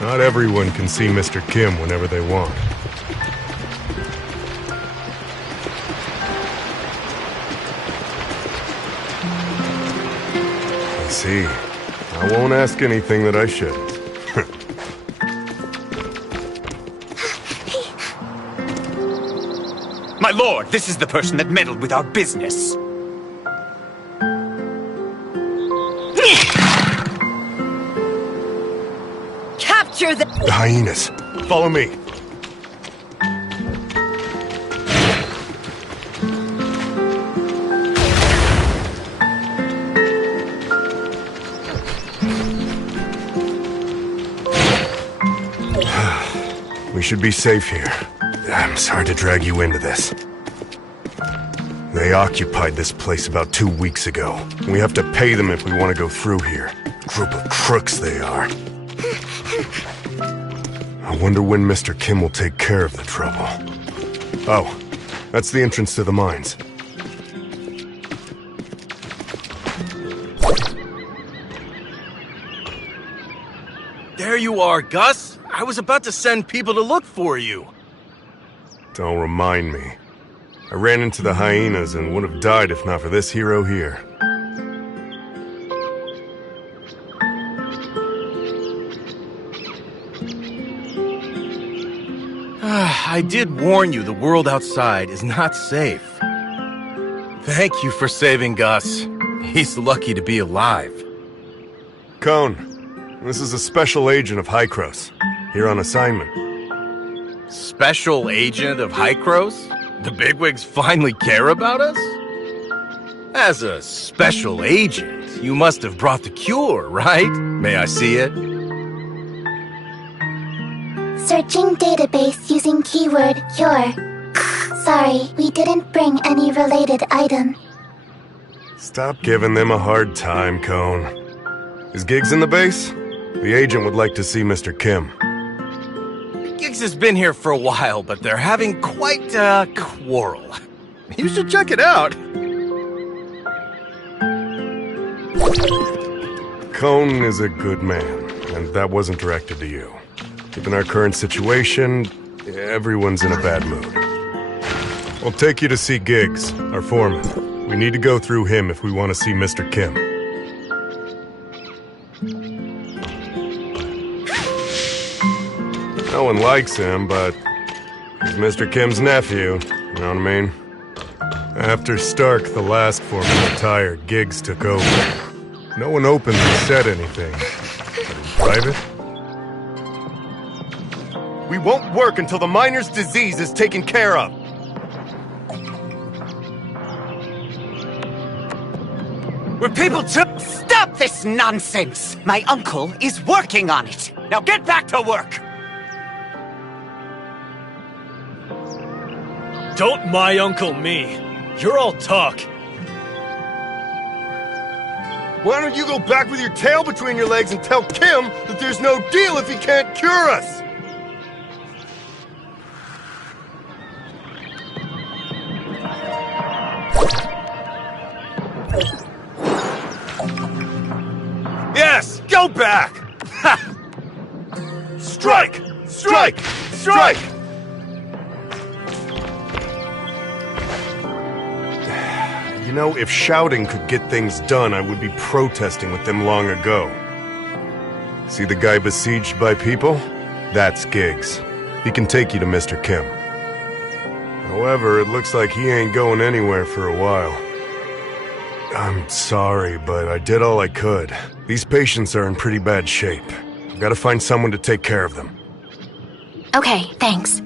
Not everyone can see Mr. Kim whenever they want. I see. I won't ask anything that I shouldn't. My lord, this is the person that meddled with our business. Capture the hyenas. Follow me. We should be safe here. I'm sorry to drag you into this. They occupied this place about 2 weeks ago. We have to pay them if we want to go through here. Group of crooks they are. I wonder when Mr. Kim will take care of the trouble. Oh, that's the entrance to the mines. There There you are, Gus. I was about to send people to look for you. Don't remind me. I ran into the hyenas and would have died if not for this hero here. I did warn you the world outside is not safe. Thank you for saving Gus. He's lucky to be alive. Cone, this is a special agent of Hycros, here on assignment. Special agent of Hycros? The bigwigs finally care about us? As a special agent, you must have brought the cure, right? May I see it? Searching database using keyword cure. Sorry, we didn't bring any related item. Stop giving them a hard time, Cone. Is Giggs in the base? The agent would like to see Mr. Kim. Giggs has been here for a while, but they're having quite a quarrel. You should check it out. Cone is a good man, and that wasn't directed to you. Given our current situation, everyone's in a bad mood. I'll take you to see Giggs, our foreman. We need to go through him if we want to see Mr. Kim. No one likes him, but he's Mr. Kim's nephew, you know what I mean? After Stark, the last foreman, retired, Giggs took over. No one openly said anything, but in private... We won't work until the miner's disease is taken care of. Will people stop this nonsense? My uncle is working on it. Now get back to work. Don't my uncle me. You're all talk. Why don't you go back with your tail between your legs and tell Kim that there's no deal if he can't cure us? Yes! Go back! Ha! Strike! Strike! Strike! You know, if shouting could get things done, I would be protesting with them long ago. See the guy besieged by people? That's Giggs. He can take you to Mr. Kim. However, it looks like he ain't going anywhere for a while. I'm sorry, but I did all I could. These patients are in pretty bad shape. I've got to find someone to take care of them. Okay, thanks.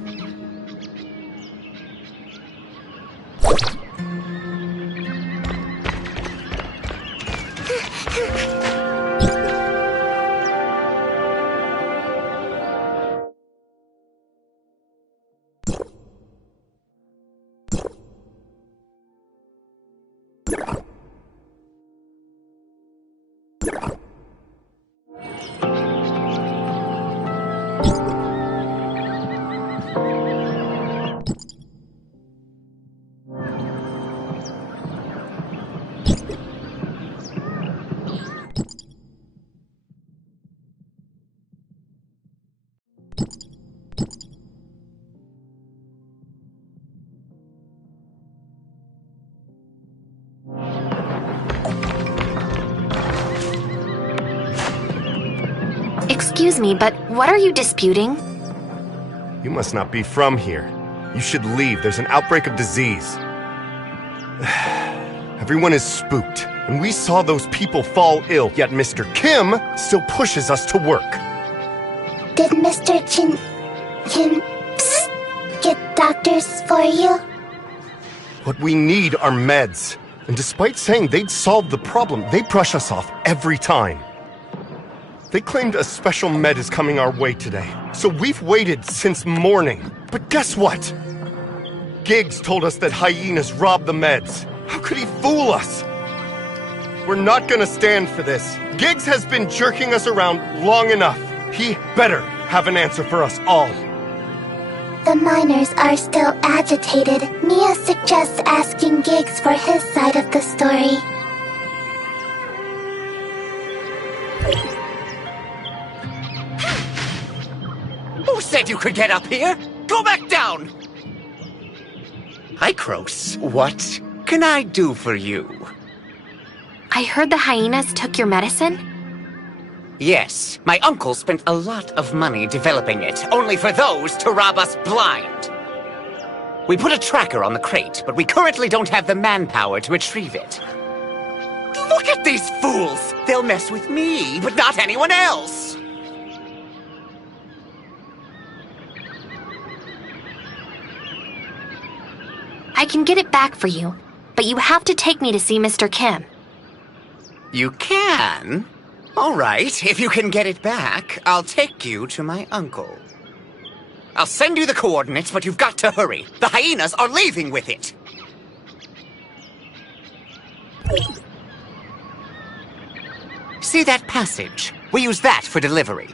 Excuse me, but what are you disputing? You must not be from here. You should leave. There's an outbreak of disease. Everyone is spooked, and we saw those people fall ill, yet Mr. Kim still pushes us to work. Did Mr. Kim get doctors for you? What we need are meds. And despite saying they'd solve the problem, they brush us off every time. They claimed a special med is coming our way today, so we've waited since morning. But guess what? Giggs told us that hyenas robbed the meds. How could he fool us? We're not gonna stand for this. Giggs has been jerking us around long enough. He better have an answer for us all. The miners are still agitated. Mia suggests asking Giggs for his side of the story. Who said you could get up here? Go back down! Hycros. What can I do for you? I heard the hyenas took your medicine? Yes, my uncle spent a lot of money developing it, only for those to rob us blind. We put a tracker on the crate, but we currently don't have the manpower to retrieve it. Look at these fools! They'll mess with me, but not anyone else! I can get it back for you, but you have to take me to see Mr. Kim. You can? All right, if you can get it back, I'll take you to my uncle. I'll send you the coordinates, but you've got to hurry. The hyenas are leaving with it. See that passage? We use that for delivery.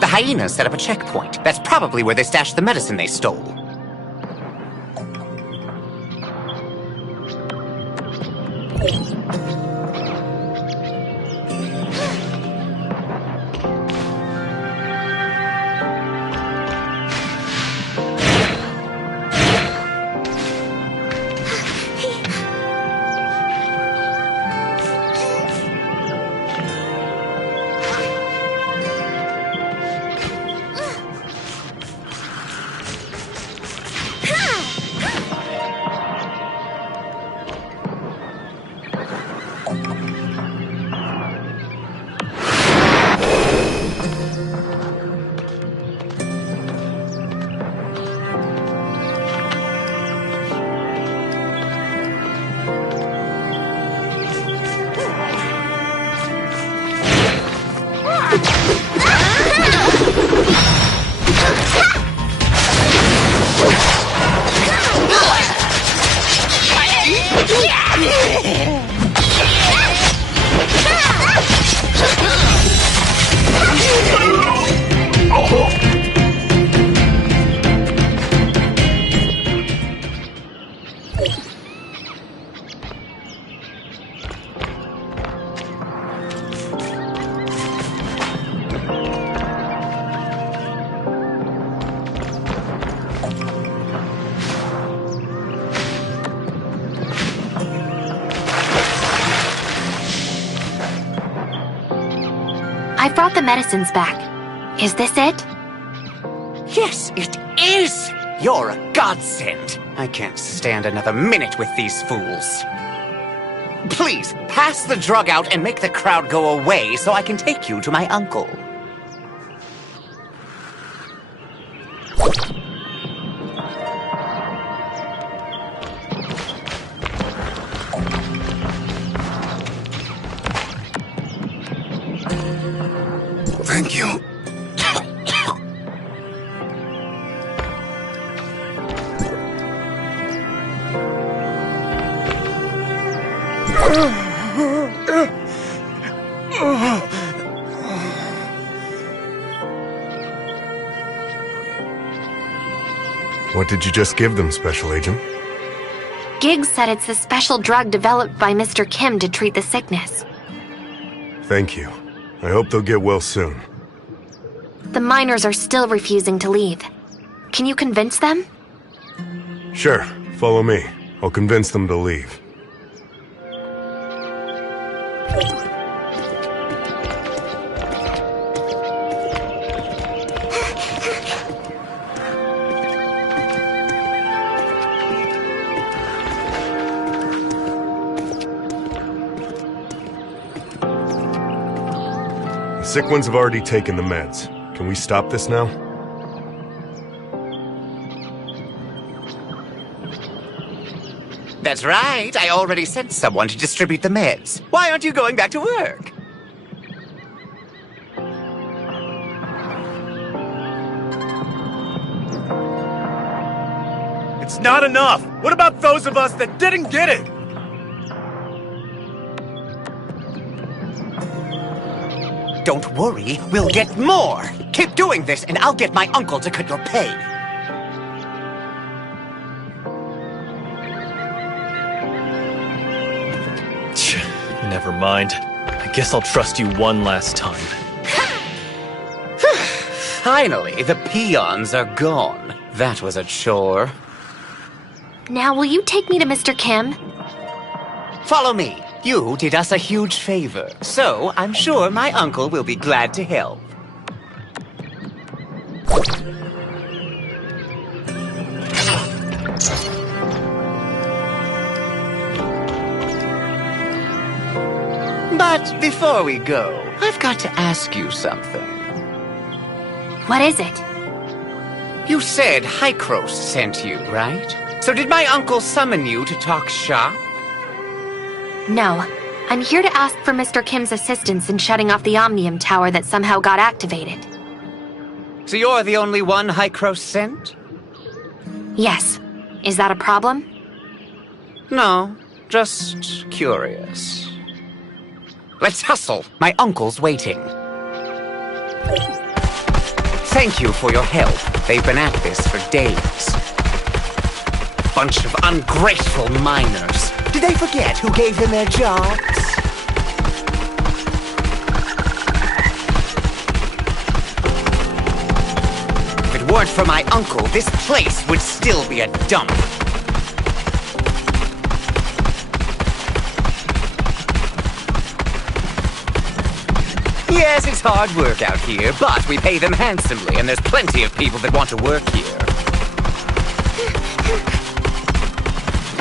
The hyenas set up a checkpoint. That's probably where they stashed the medicine they stole. I brought the medicines back. Is this it? Yes, it is! You're a godsend. I can't stand another minute with these fools. Please, pass the drug out and make the crowd go away so I can take you to my uncle. Thank you. What did you just give them, Special Agent? Giggs said it's the special drug developed by Mr. Kim to treat the sickness. Thank you. I hope they'll get well soon. The miners are still refusing to leave. Can you convince them? Sure, follow me. I'll convince them to leave. The sick ones have already taken the meds. Can we stop this now? That's right. I already sent someone to distribute the meds. Why aren't you going back to work? It's not enough! What about those of us that didn't get it? Don't worry, we'll get more. Keep doing this and I'll get my uncle to cut your pay. Never mind. I Guess I'll trust you one last time. Finally, the peons are gone. That was a chore. Now, will you take me to Mr. Kim? Follow me. You did us a huge favor, so I'm sure my uncle will be glad to help. But before we go, I've got to ask you something. What is it? You said Hykros sent you, right? So did my uncle summon you to talk shop? No. I'm here to ask for Mr. Kim's assistance in shutting off the Omnium Tower that somehow got activated. So you're the only one Hykros sent? Yes. Is that a problem? No, just curious. Let's hustle. My uncle's waiting. Thank you for your help. They've been at this for days. Bunch of ungrateful miners. Did they forget who gave them their jobs? If it weren't for my uncle, this place would still be a dump. Yes, it's hard work out here, but we pay them handsomely, and there's plenty of people that want to work here.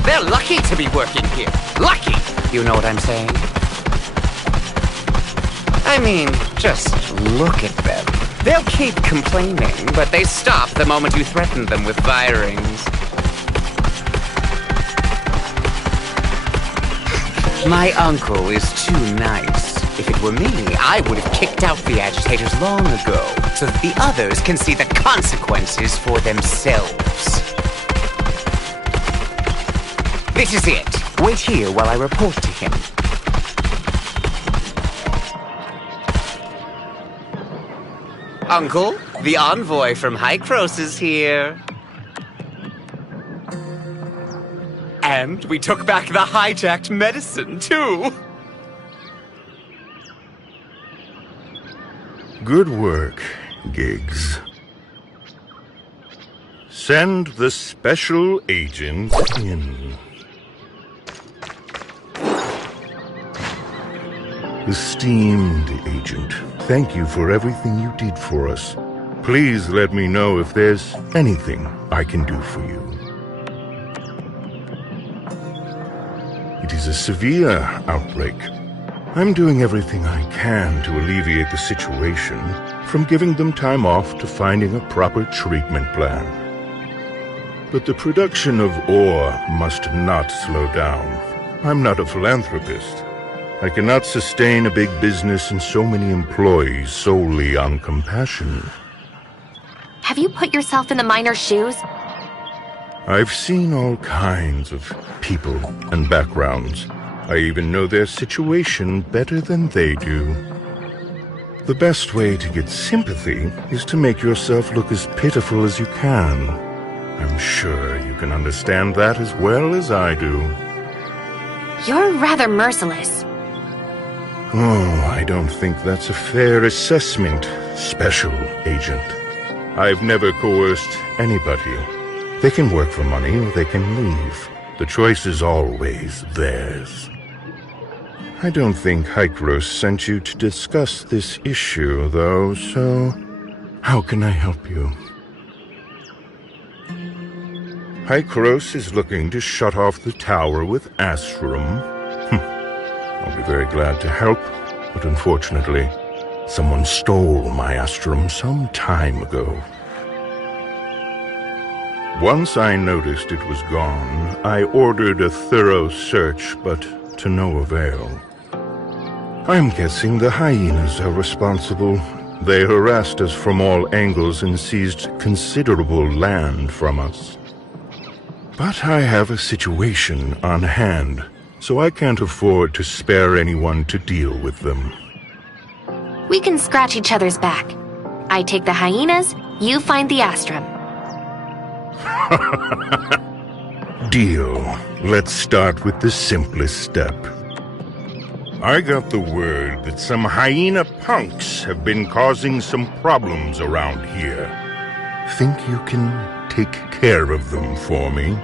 They're lucky to be working here. Lucky! You know what I'm saying? I mean, just look at them. They'll keep complaining, but they stop the moment you threaten them with firings. My uncle is too nice. If it were me, I would have kicked out the agitators long ago, so that the others can see the consequences for themselves. This is it. Wait here while I report to him. Uncle, the envoy from Hykros is here. And we took back the hijacked medicine, too. Good work, Giggs. Send the special agent in. Esteemed agent, thank you for everything you did for us. Please let me know if there's anything I can do for you. It is a severe outbreak. I'm doing everything I can to alleviate the situation, from giving them time off to finding a proper treatment plan. But the production of ore must not slow down. I'm not a philanthropist. I cannot sustain a big business and so many employees solely on compassion. Have you put yourself in the miner's shoes? I've seen all kinds of people and backgrounds. I even know their situation better than they do. The best way to get sympathy is to make yourself look as pitiful as you can. I'm sure you can understand that as well as I do. You're rather merciless. Oh, I don't think that's a fair assessment, Special Agent. I've never coerced anybody. They can work for money or they can leave. The choice is always theirs. I don't think Hykros sent you to discuss this issue, though, so how can I help you? Hykros is looking to shut off the tower with Astrum. I'll be very glad to help, but unfortunately, someone stole my Astrum some time ago. Once I noticed it was gone, I ordered a thorough search, but to no avail. I'm guessing the hyenas are responsible. They harassed us from all angles and seized considerable land from us. But I have a situation on hand, so I can't afford to spare anyone to deal with them. We can scratch each other's back. I take the hyenas, you find the Astrum. Deal. Let's start with the simplest step. I got the word that some hyena punks have been causing some problems around here. Think you can take care of them for me?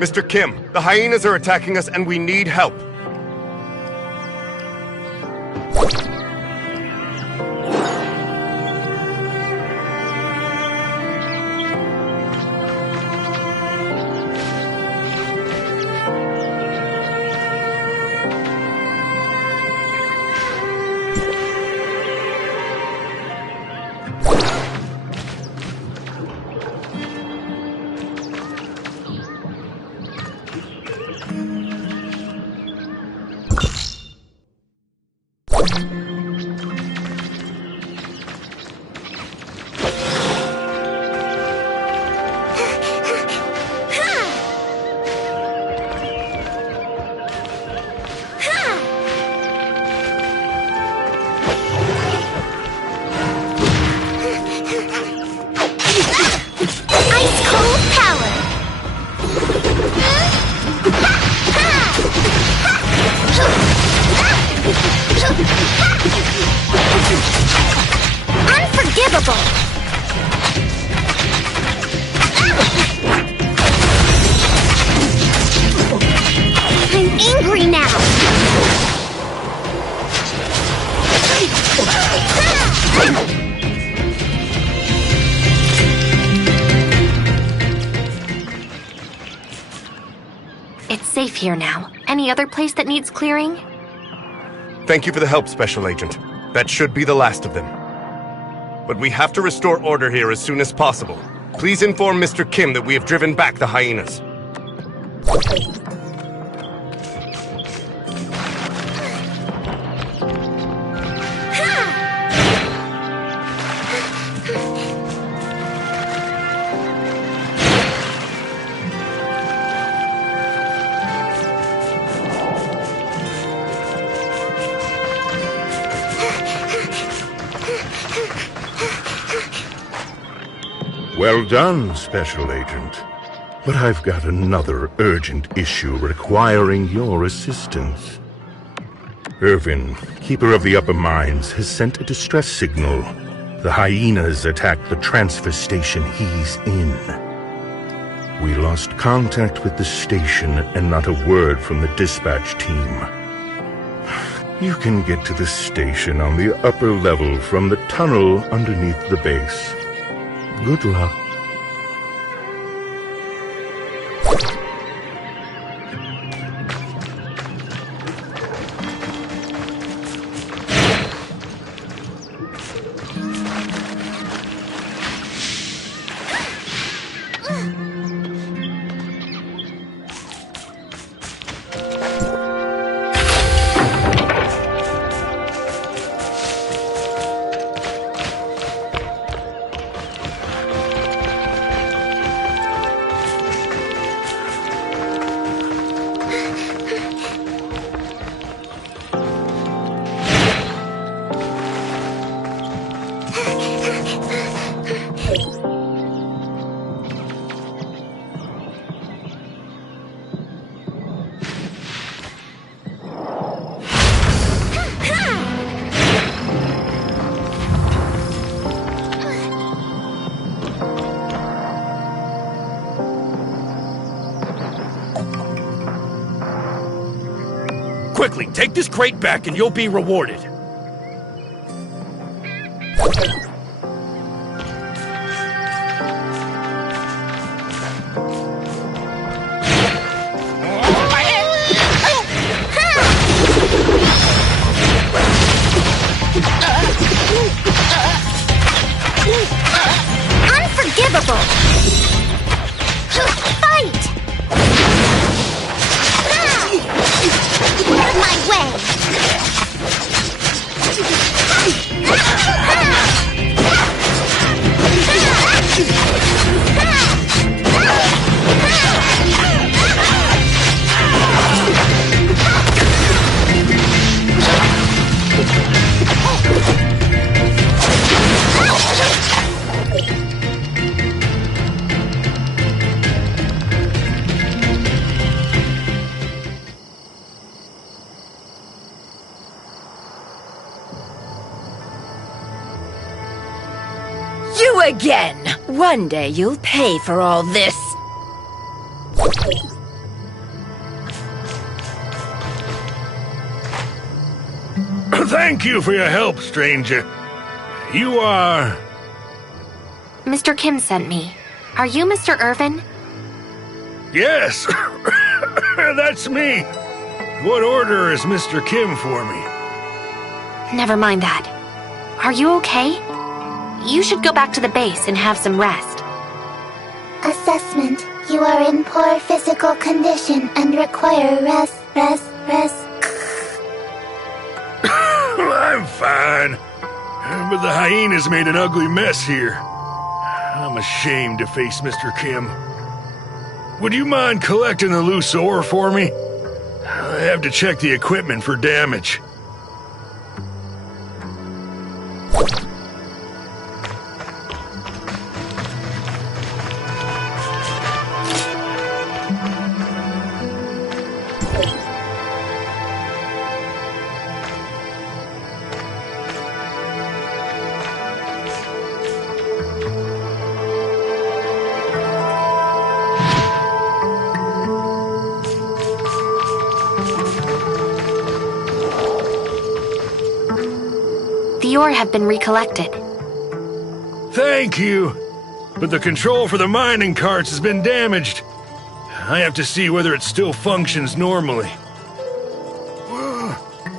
Mr. Kim, the hyenas are attacking us and we need help. It's safe here now. Any other place that needs clearing? Thank you for the help, Special Agent. That should be the last of them. But we have to restore order here as soon as possible. Please inform Mr. Kim that we have driven back the hyenas. Well done, Special Agent. But I've got another urgent issue requiring your assistance. Irvin, Keeper of the Upper Mines, has sent a distress signal. The hyenas attacked the transfer station he's in. We lost contact with the station and not a word from the dispatch team. You can get to the station on the upper level from the tunnel underneath the base. Good luck. Quickly, take this crate back and you'll be rewarded. Unforgivable! Fight! My way! Again, one day you'll pay for all this. Thank you for your help, stranger. You are... Mr. Kim sent me. Are you Mr. Irvin? Yes, that's me. What order is Mr. Kim for me? Never mind that. Are you okay? You should go back to the base and have some rest. Assessment. You are in poor physical condition and require rest. I'm fine. But the hyenas made an ugly mess here. I'm ashamed to face Mr. Kim. Would you mind collecting the loose ore for me? I have to check the equipment for damage. The ore have been recollected. Thank you. But the control for the mining carts has been damaged. I have to see whether it still functions normally.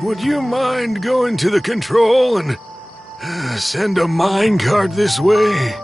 Would you mind going to the control and send a mine cart this way?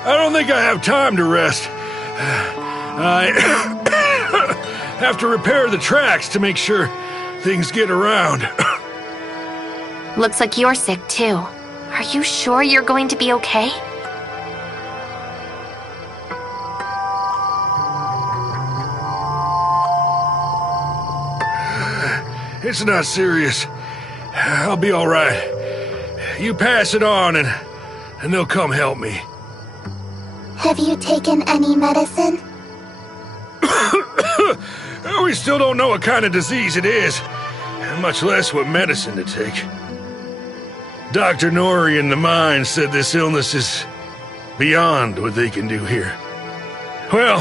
I don't think I have time to rest. I have to repair the tracks to make sure things get around. Looks like you're sick too. Are you sure you're going to be okay? It's not serious. I'll be all right. You pass it on and they'll come help me. Have you taken any medicine? We still don't know what kind of disease it is, much less what medicine to take. Dr. Nori in the mine said this illness is beyond what they can do here. Well,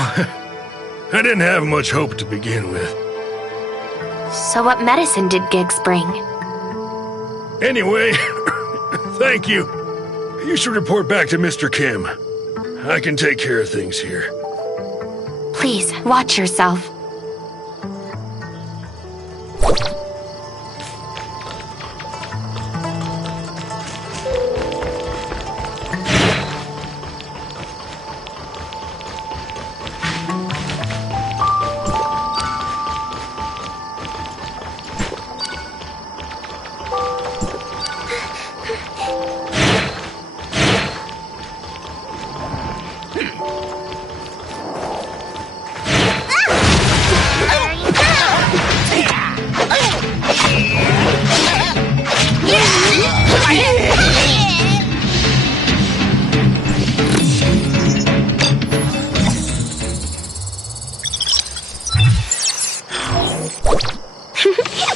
I didn't have much hope to begin with. So what medicine did Giggs bring? Anyway, thank you. You should report back to Mr. Kim. I can take care of things here. Please, watch yourself.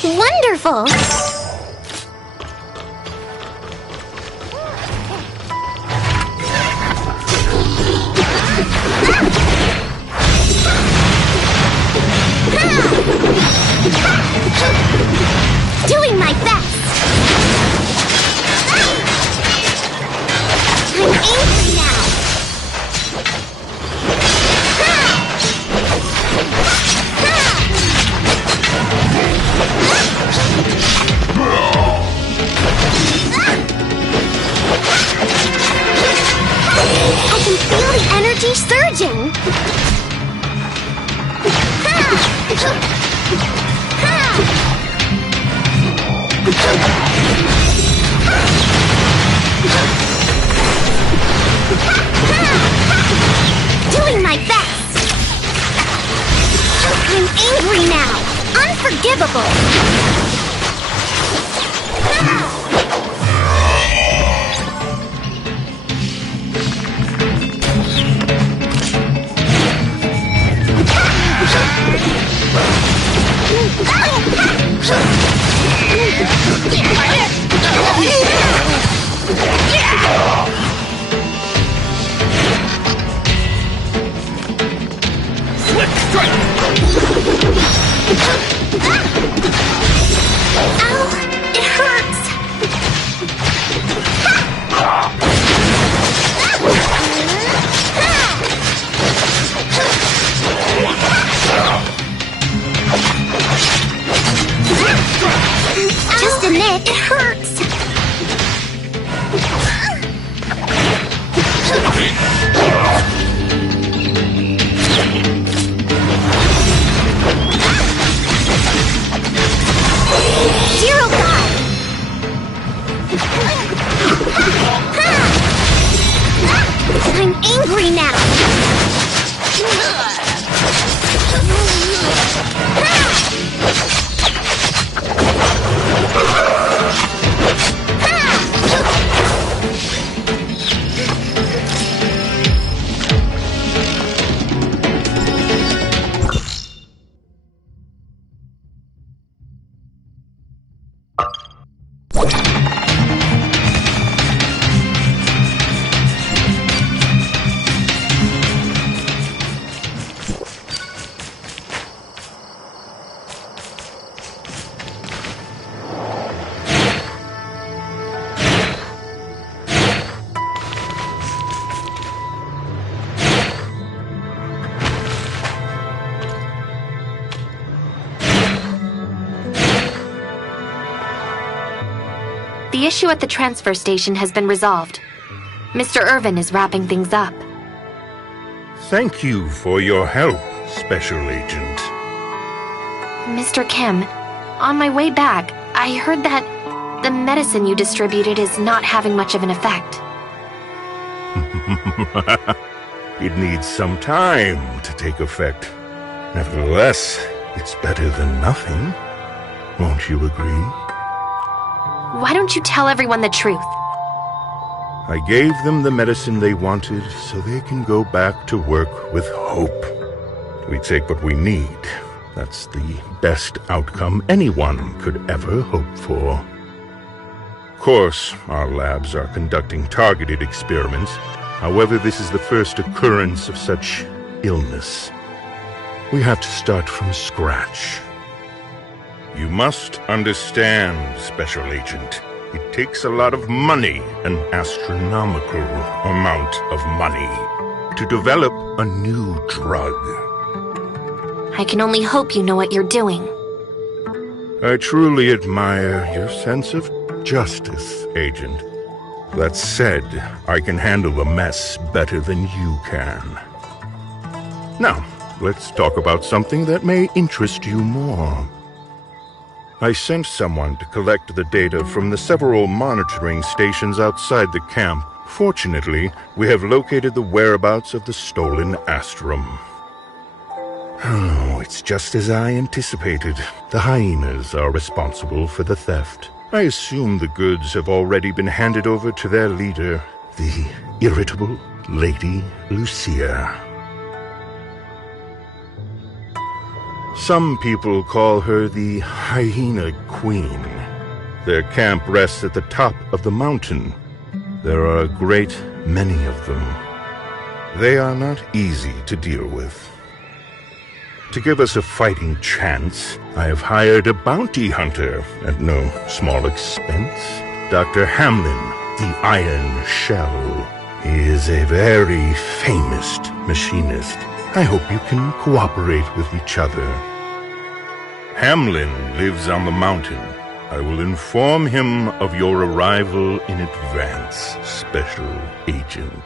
Wonderful! Doing my best! I'm angry now! Unbelievable! Ow! It hurts! Just a nick. It hurts. Zero guy! I'm angry now! The issue at the transfer station has been resolved. Mr. Irvin is wrapping things up. Thank you for your help, Special Agent. Mr. Kim, on my way back, I heard that the medicine you distributed is not having much of an effect. It needs some time to take effect. Nevertheless, it's better than nothing. Won't you agree? Why don't you tell everyone the truth? I gave them the medicine they wanted so they can go back to work with hope. We take what we need. That's the best outcome anyone could ever hope for. Of course, our labs are conducting targeted experiments. However, this is the first occurrence of such illness. We have to start from scratch. You must understand, Special Agent. It takes a lot of money, an astronomical amount of money, to develop a new drug. I can only hope you know what you're doing. I truly admire your sense of justice, Agent. That said, I can handle a mess better than you can. Now, let's talk about something that may interest you more. I sent someone to collect the data from the several monitoring stations outside the camp. Fortunately, we have located the whereabouts of the stolen Astrum. Oh, it's just as I anticipated. The hyenas are responsible for the theft. I assume the goods have already been handed over to their leader, the irritable Lady Lucia. Some people call her the Hyena Queen. Their camp rests at the top of the mountain. There are a great many of them. They are not easy to deal with. To give us a fighting chance, I have hired a bounty hunter at no small expense. Dr. Hamlin, the Iron Shell. He is a very famous machinist. I hope you can cooperate with each other. Hamlin lives on the mountain. I will inform him of your arrival in advance, Special Agent.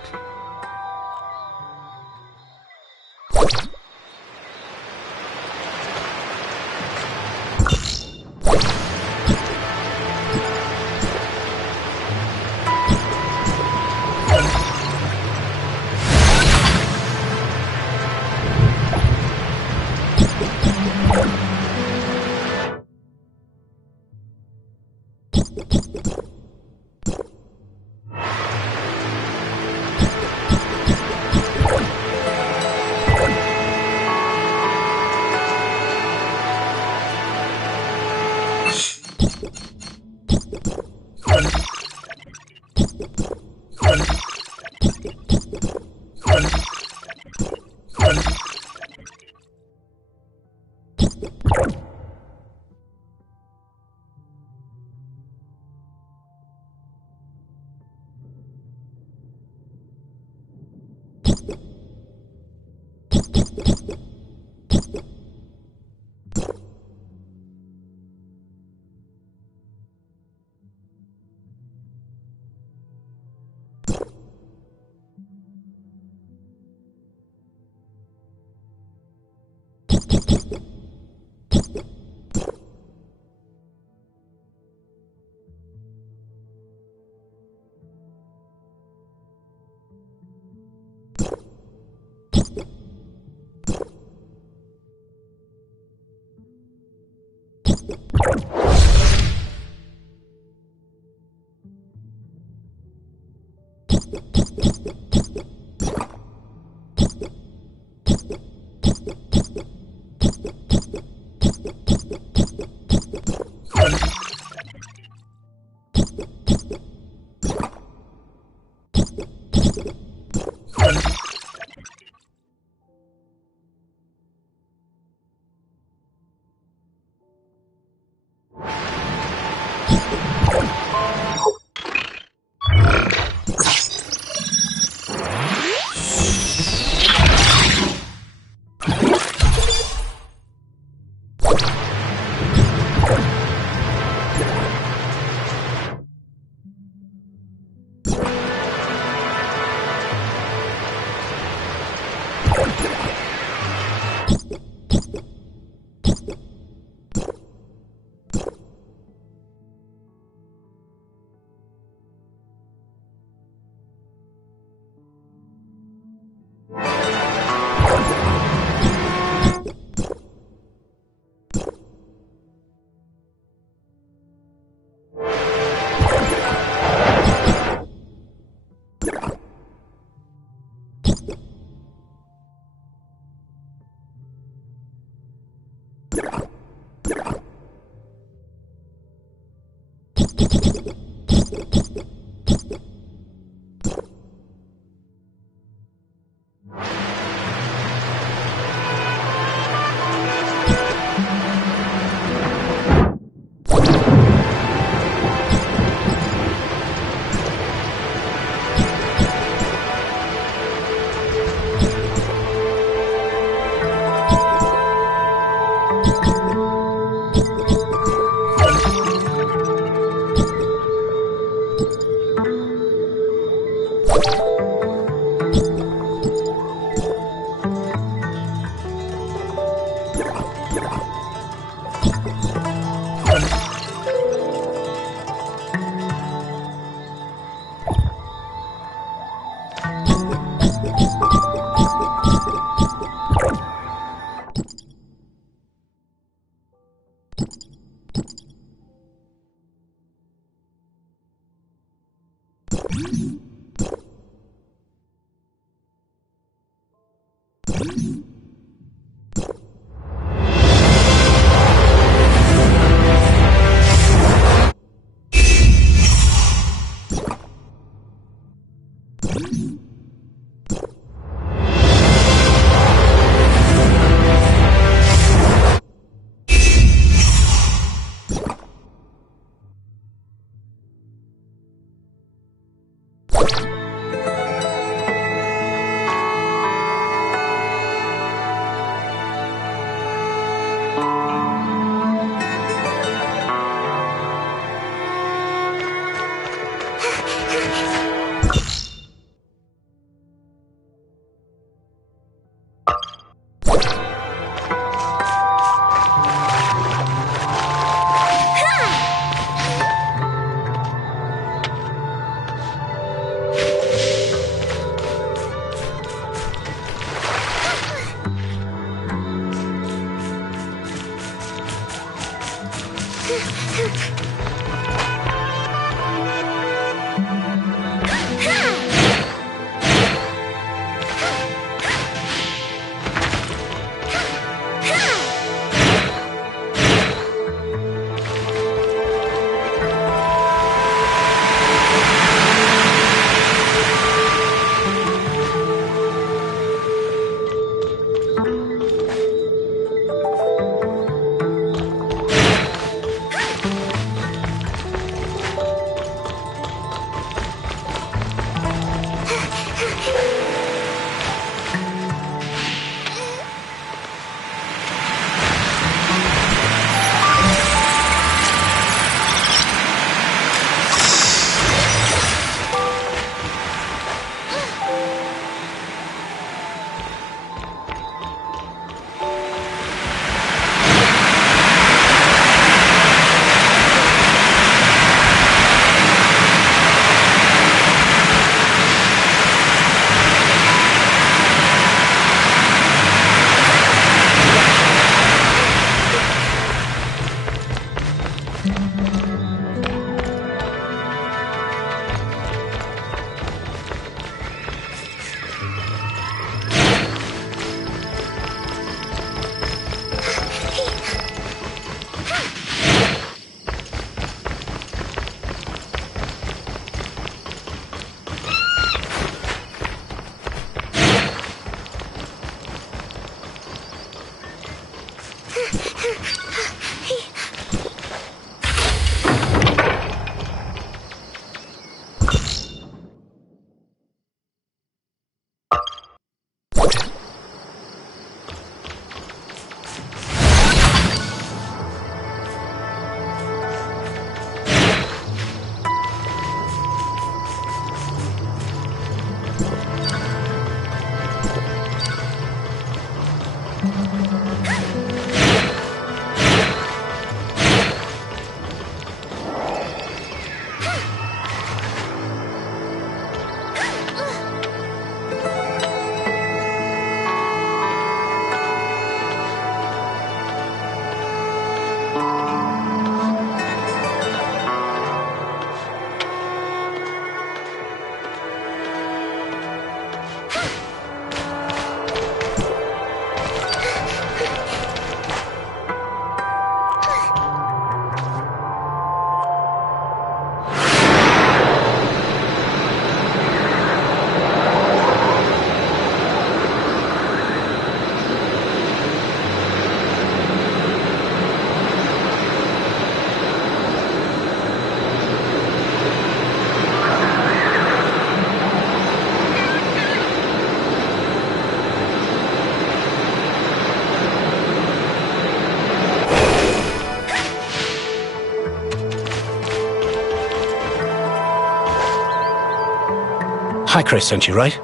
Hi, Chris sent you, right?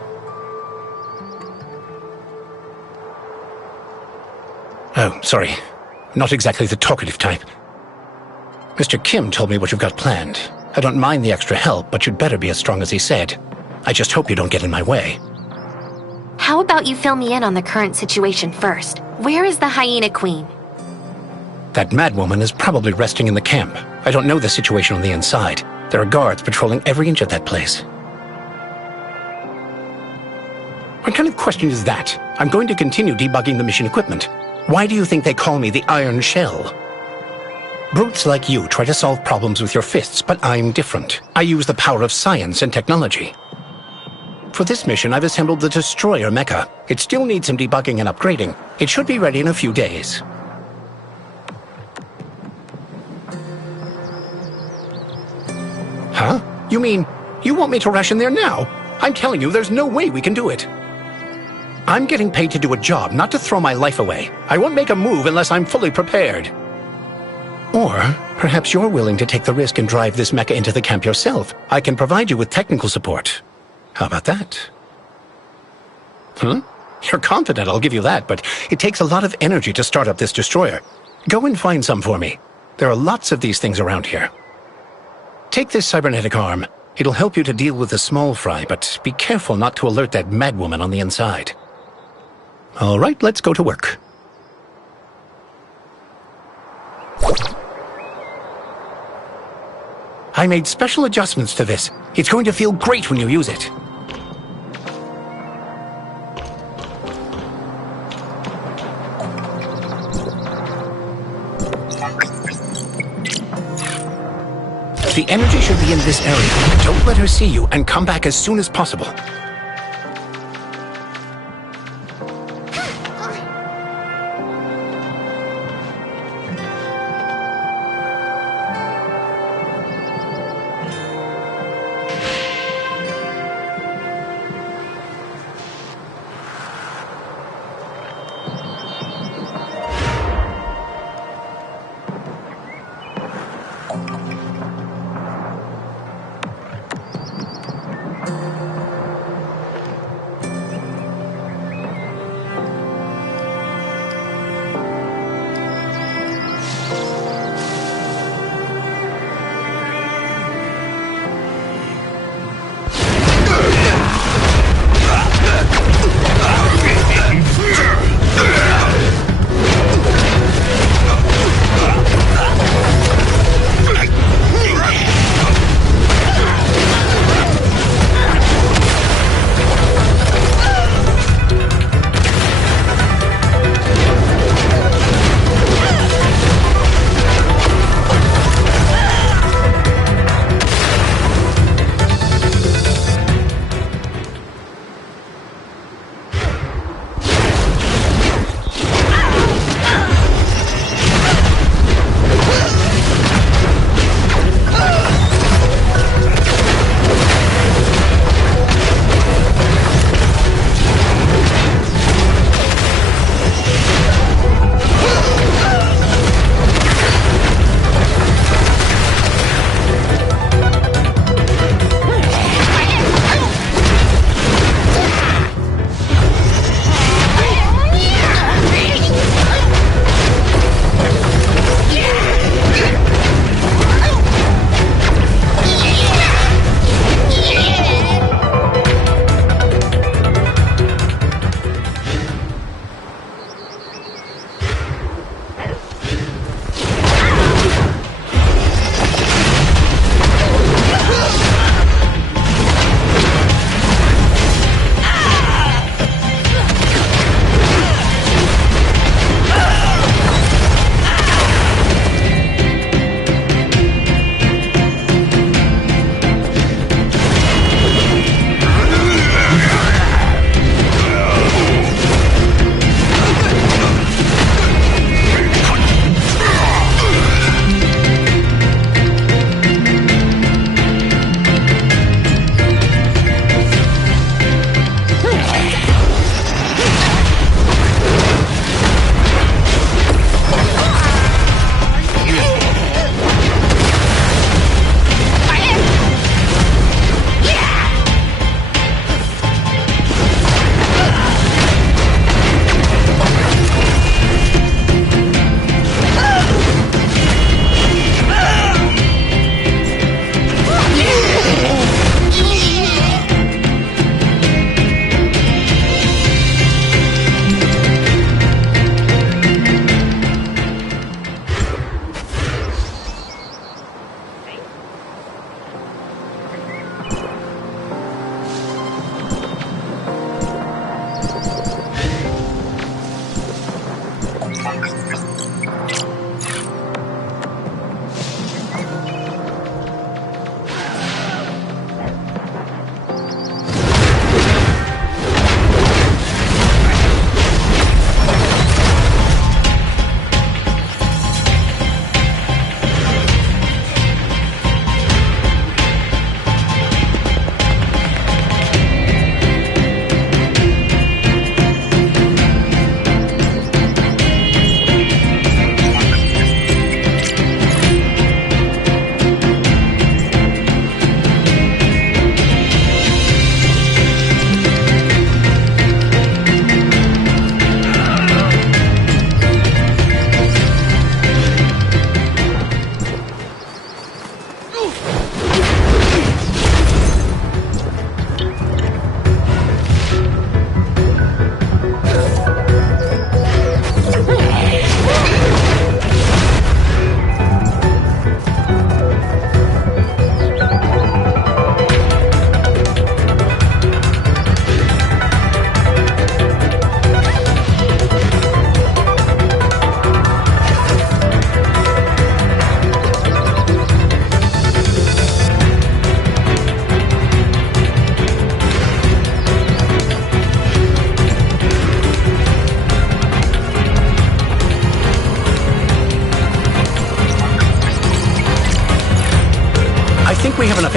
Oh, sorry. Not exactly the talkative type. Mr. Kim told me what you've got planned. I don't mind the extra help, but you'd better be as strong as he said. I just hope you don't get in my way. How about you fill me in on the current situation first? Where is the Hyena Queen? That madwoman is probably resting in the camp. I don't know the situation on the inside. There are guards patrolling every inch of that place. What kind of question is that? I'm going to continue debugging the mission equipment. Why do you think they call me the Iron Shell? Brutes like you try to solve problems with your fists, but I'm different. I use the power of science and technology. For this mission, I've assembled the Destroyer mecha. It still needs some debugging and upgrading. It should be ready in a few days. Huh? You mean, you want me to rush in there now? I'm telling you, there's no way we can do it. I'm getting paid to do a job, not to throw my life away. I won't make a move unless I'm fully prepared. Or, perhaps you're willing to take the risk and drive this mecha into the camp yourself. I can provide you with technical support. How about that? You're confident, I'll give you that, but it takes a lot of energy to start up this destroyer. Go and find some for me. There are lots of these things around here. Take this cybernetic arm. It'll help you to deal with the small fry, but be careful not to alert that madwoman on the inside. All right, let's go to work. I made special adjustments to this. It's going to feel great when you use it. The energy should be in this area. Don't let her see you, and come back as soon as possible.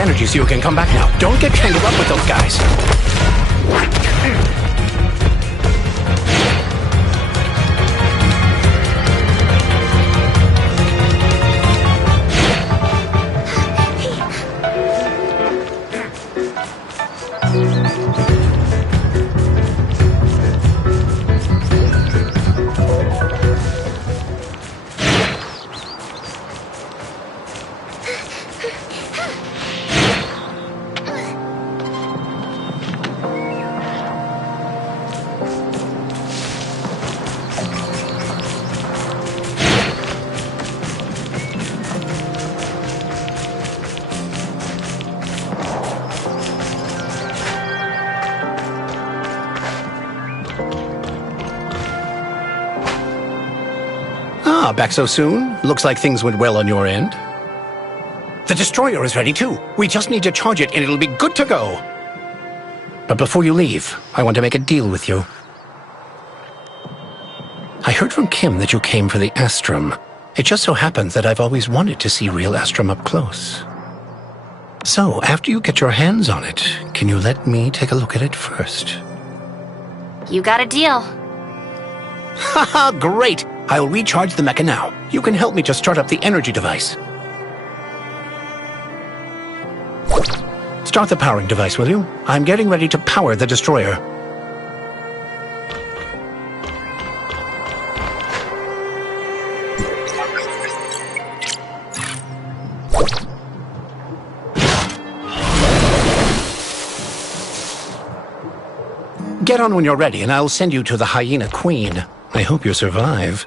energy so you can come back now. Don't get tangled up with those guys. Back so soon? Looks like things went well on your end. The destroyer is ready too. We just need to charge it and it'll be good to go. But before you leave, I want to make a deal with you. I heard from Kim that you came for the Astrum. It just so happens that I've always wanted to see real Astrum up close. So, after you get your hands on it, can you let me take a look at it first? You got a deal. Haha, great! I'll recharge the mecha now. You can help me to start up the energy device. Start the powering device, will you? I'm getting ready to power the destroyer. Get on when you're ready, and I'll send you to the Hyena Queen. I hope you survive.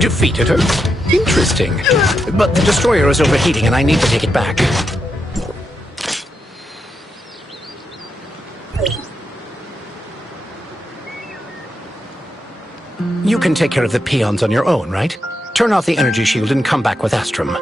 Defeated her? Interesting. But the destroyer is overheating and I need to take it back. You can take care of the peons on your own, right? Turn off the energy shield and come back with Astrum.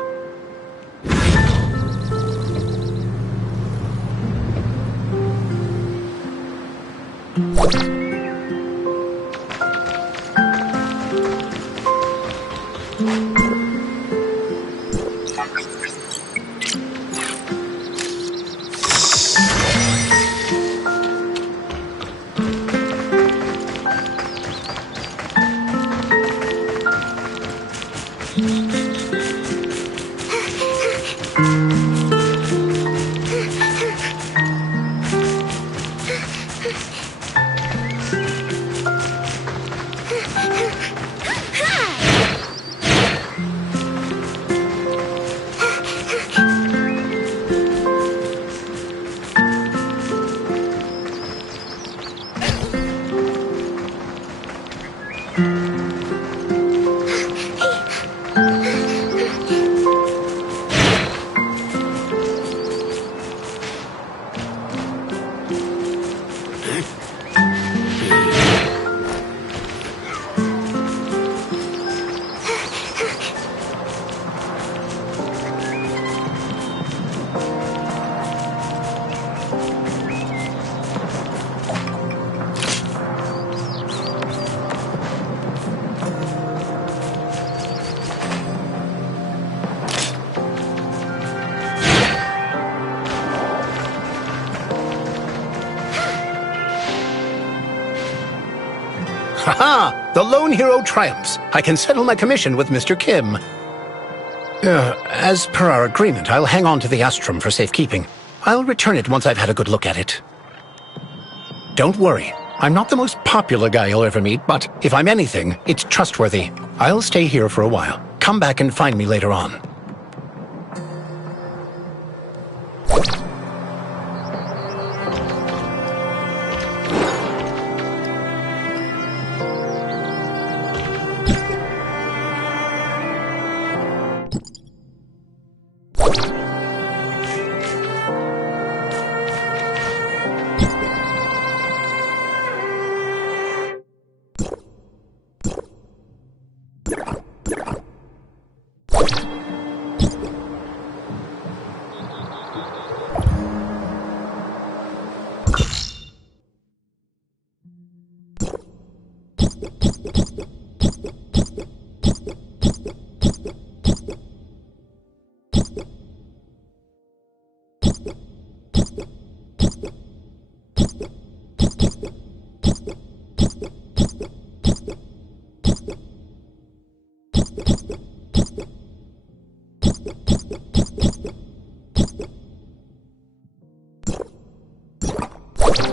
Ha! The lone hero triumphs. I can settle my commission with Mr. Kim. As per our agreement, I'll hang on to the Astrum for safekeeping. I'll return it once I've had a good look at it. Don't worry. I'm not the most popular guy you'll ever meet, but if I'm anything, it's trustworthy. I'll stay here for a while. Come back and find me later on.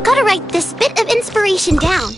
Gotta write this bit of inspiration down.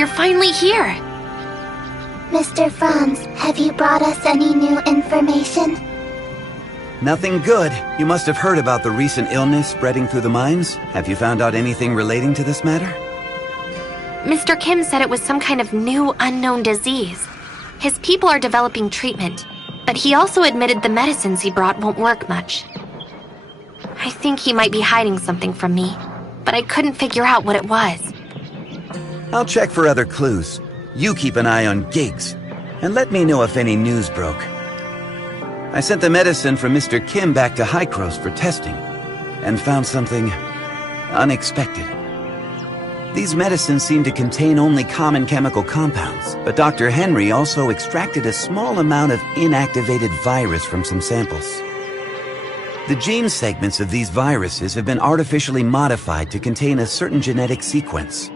You're finally here! Mr. Franz, have you brought us any new information? Nothing good. You must have heard about the recent illness spreading through the mines. Have you found out anything relating to this matter? Mr. Kim said it was some kind of new unknown disease. His people are developing treatment, but he also admitted the medicines he brought won't work much. I think he might be hiding something from me, but I couldn't figure out what it was. I'll check for other clues. You keep an eye on gigs, and let me know if any news broke. I sent the medicine from Mr. Kim back to Hykros for testing, and found something unexpected. These medicines seem to contain only common chemical compounds, but Dr. Henry also extracted a small amount of inactivated virus from some samples. The gene segments of these viruses have been artificially modified to contain a certain genetic sequence.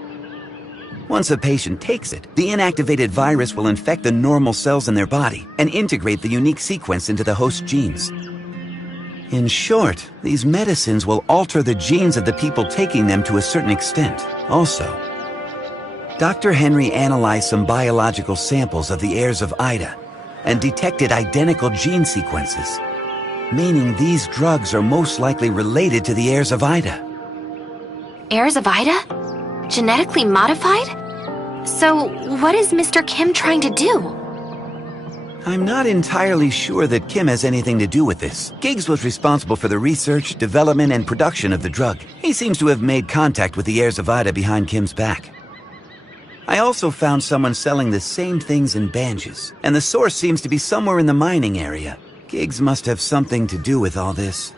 Once a patient takes it, the inactivated virus will infect the normal cells in their body and integrate the unique sequence into the host genes. In short, these medicines will alter the genes of the people taking them to a certain extent. Also, Dr. Henry analyzed some biological samples of the heirs of Ida and detected identical gene sequences, meaning these drugs are most likely related to the heirs of Ida. Heirs of Ida? Genetically modified? So, what is Mr. Kim trying to do? I'm not entirely sure that Kim has anything to do with this. Giggs was responsible for the research, development, and production of the drug. He seems to have made contact with the heirs of Ida behind Kim's back. I also found someone selling the same things in Banges, and the source seems to be somewhere in the mining area. Giggs must have something to do with all this.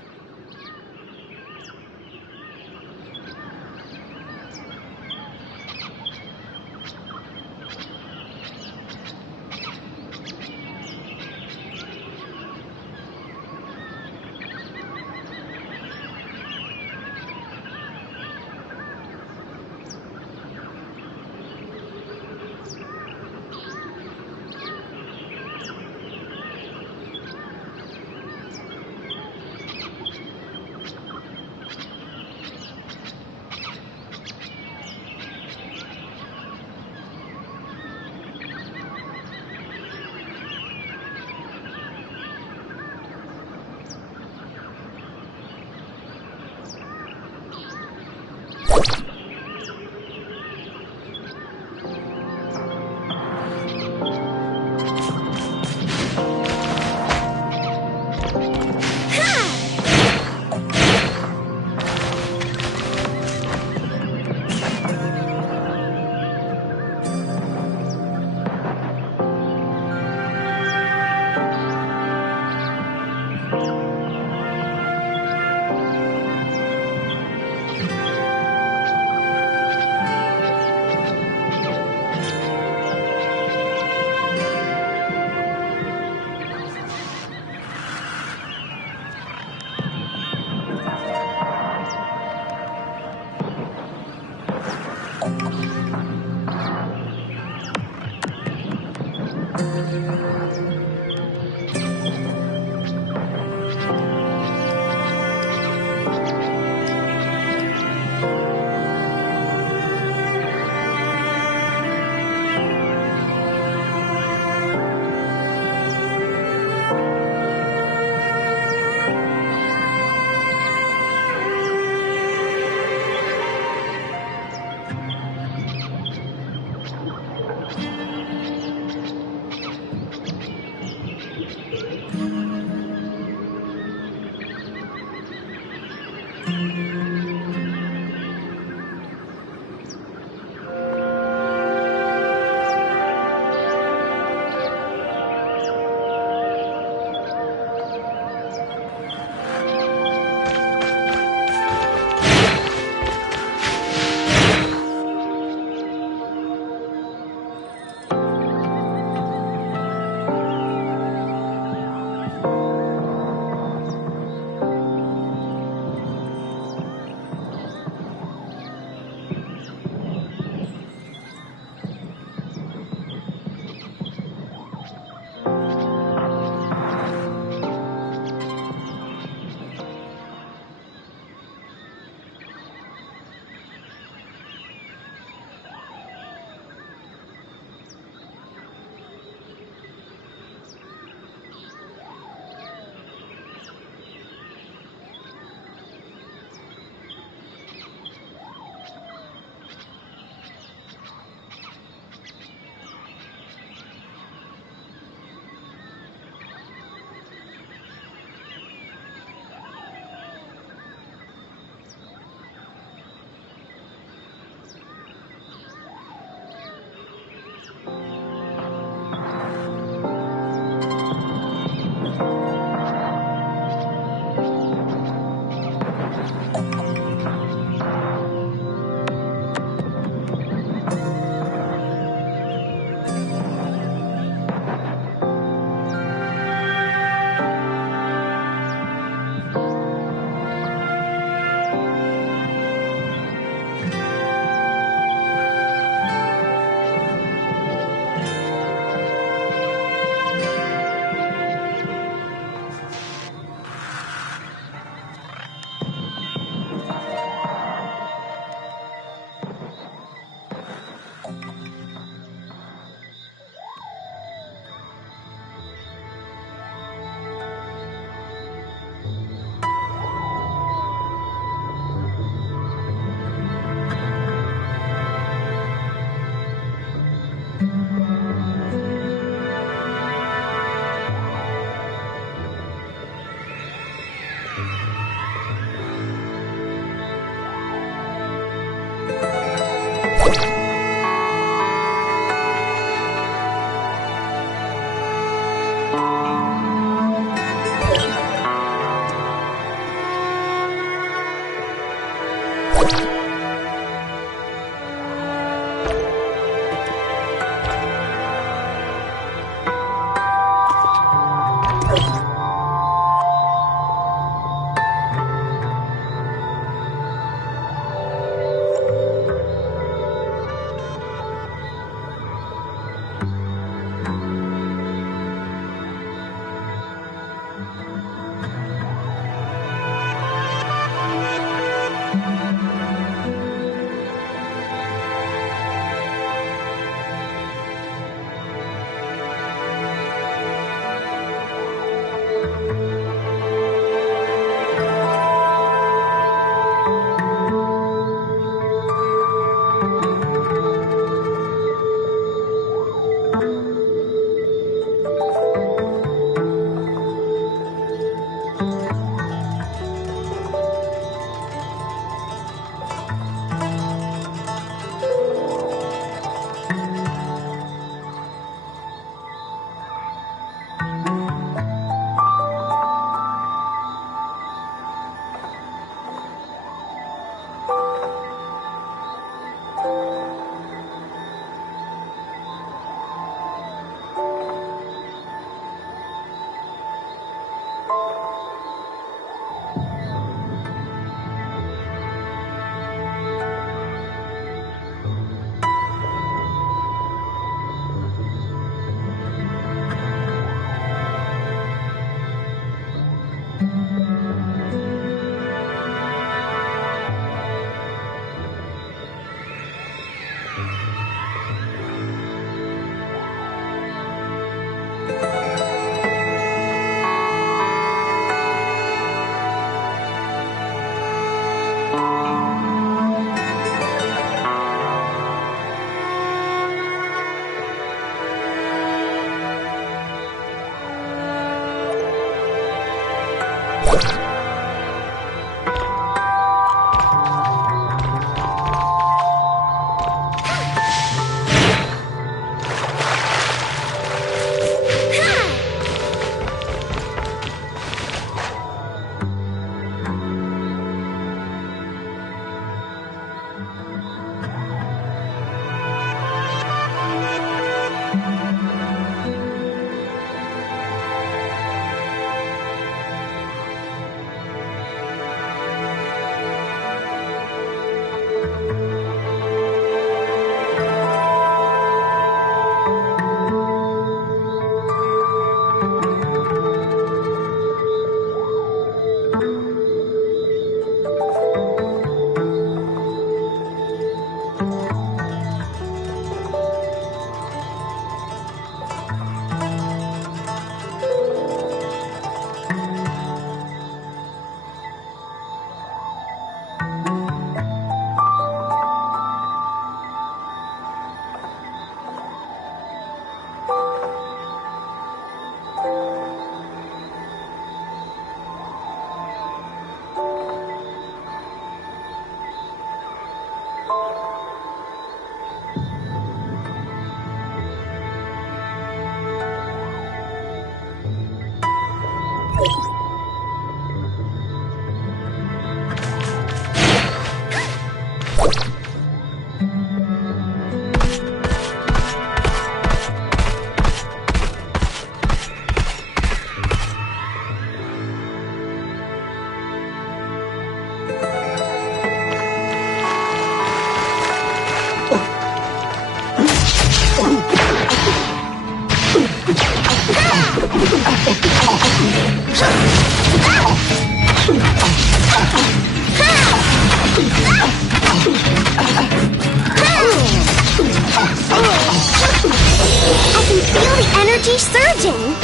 I can feel the energy surging!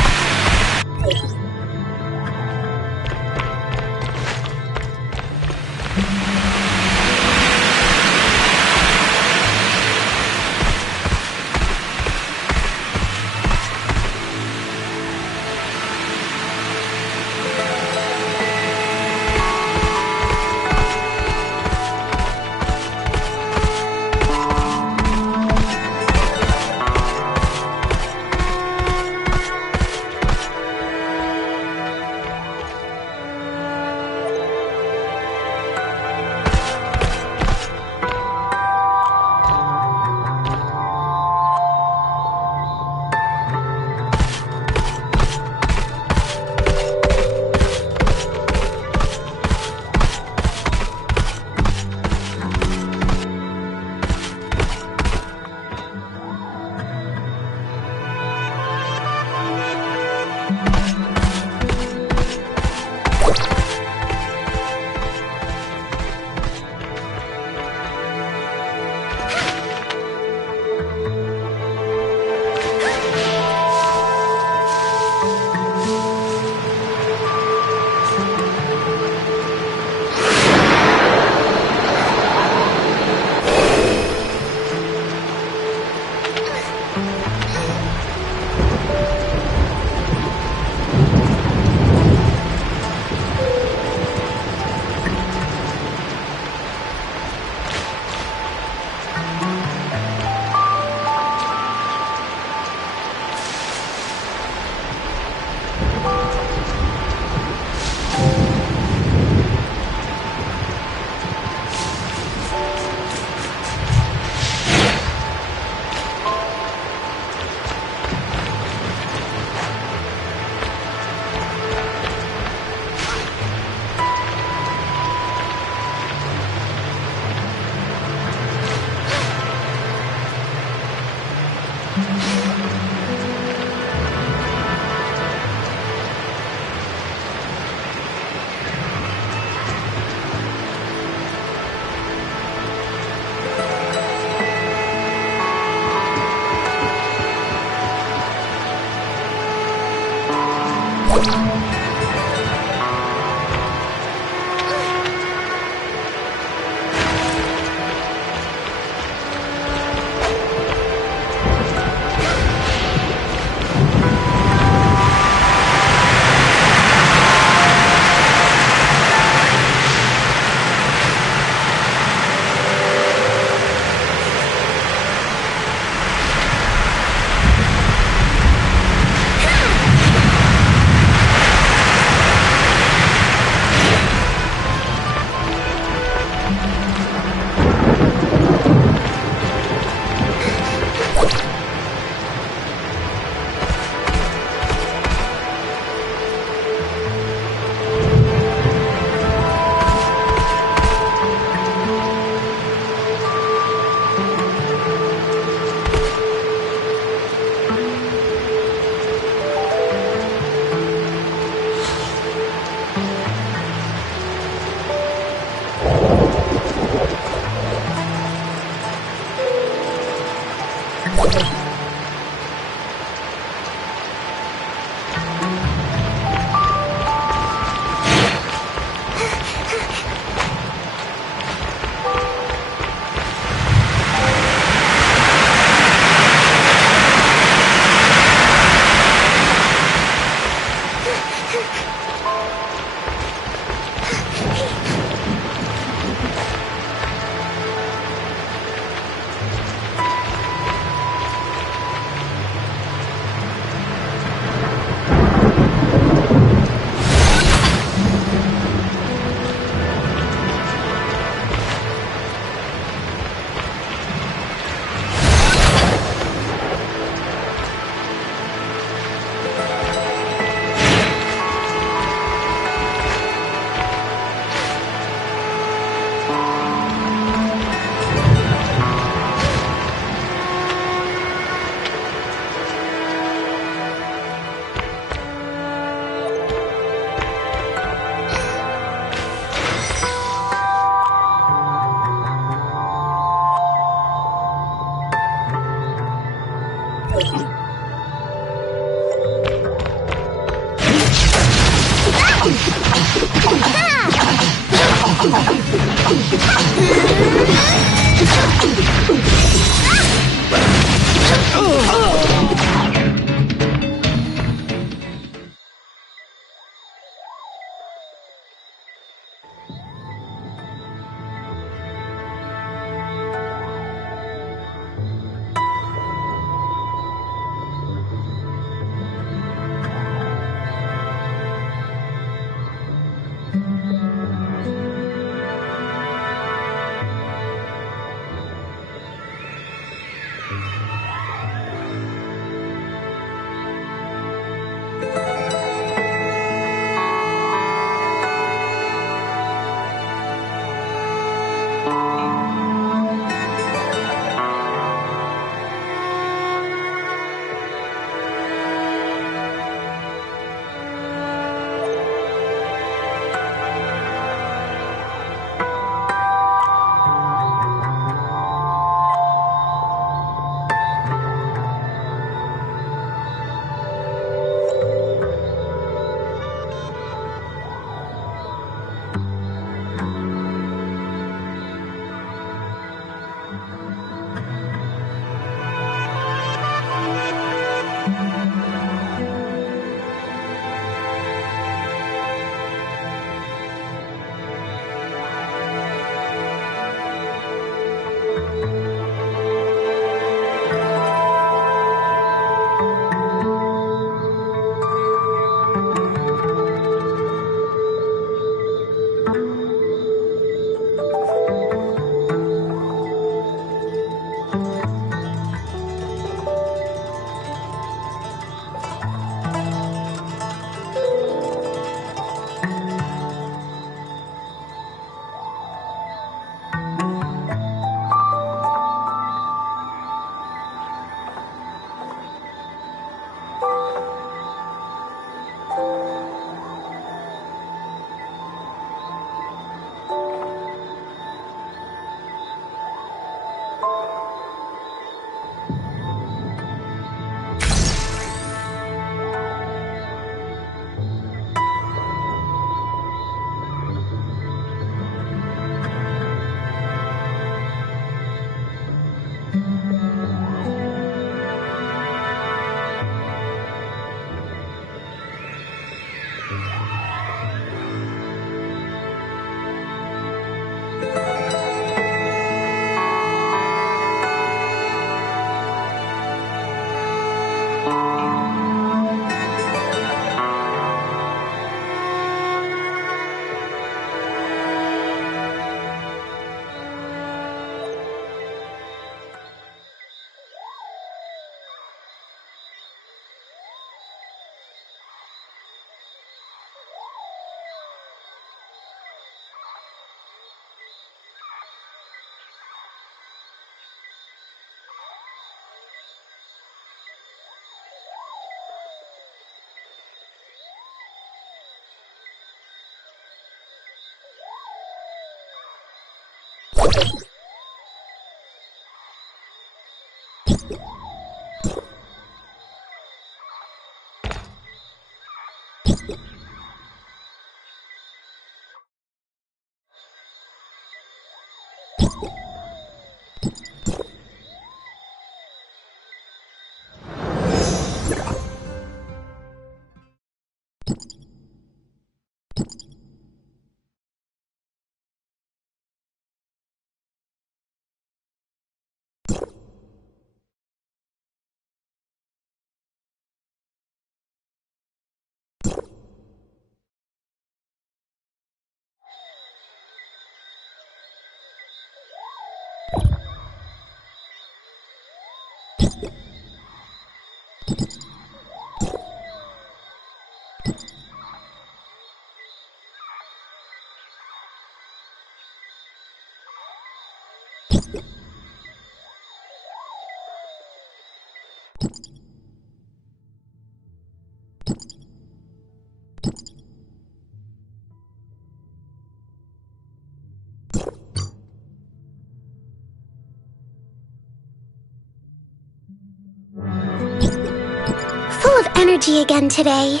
Full of energy again today.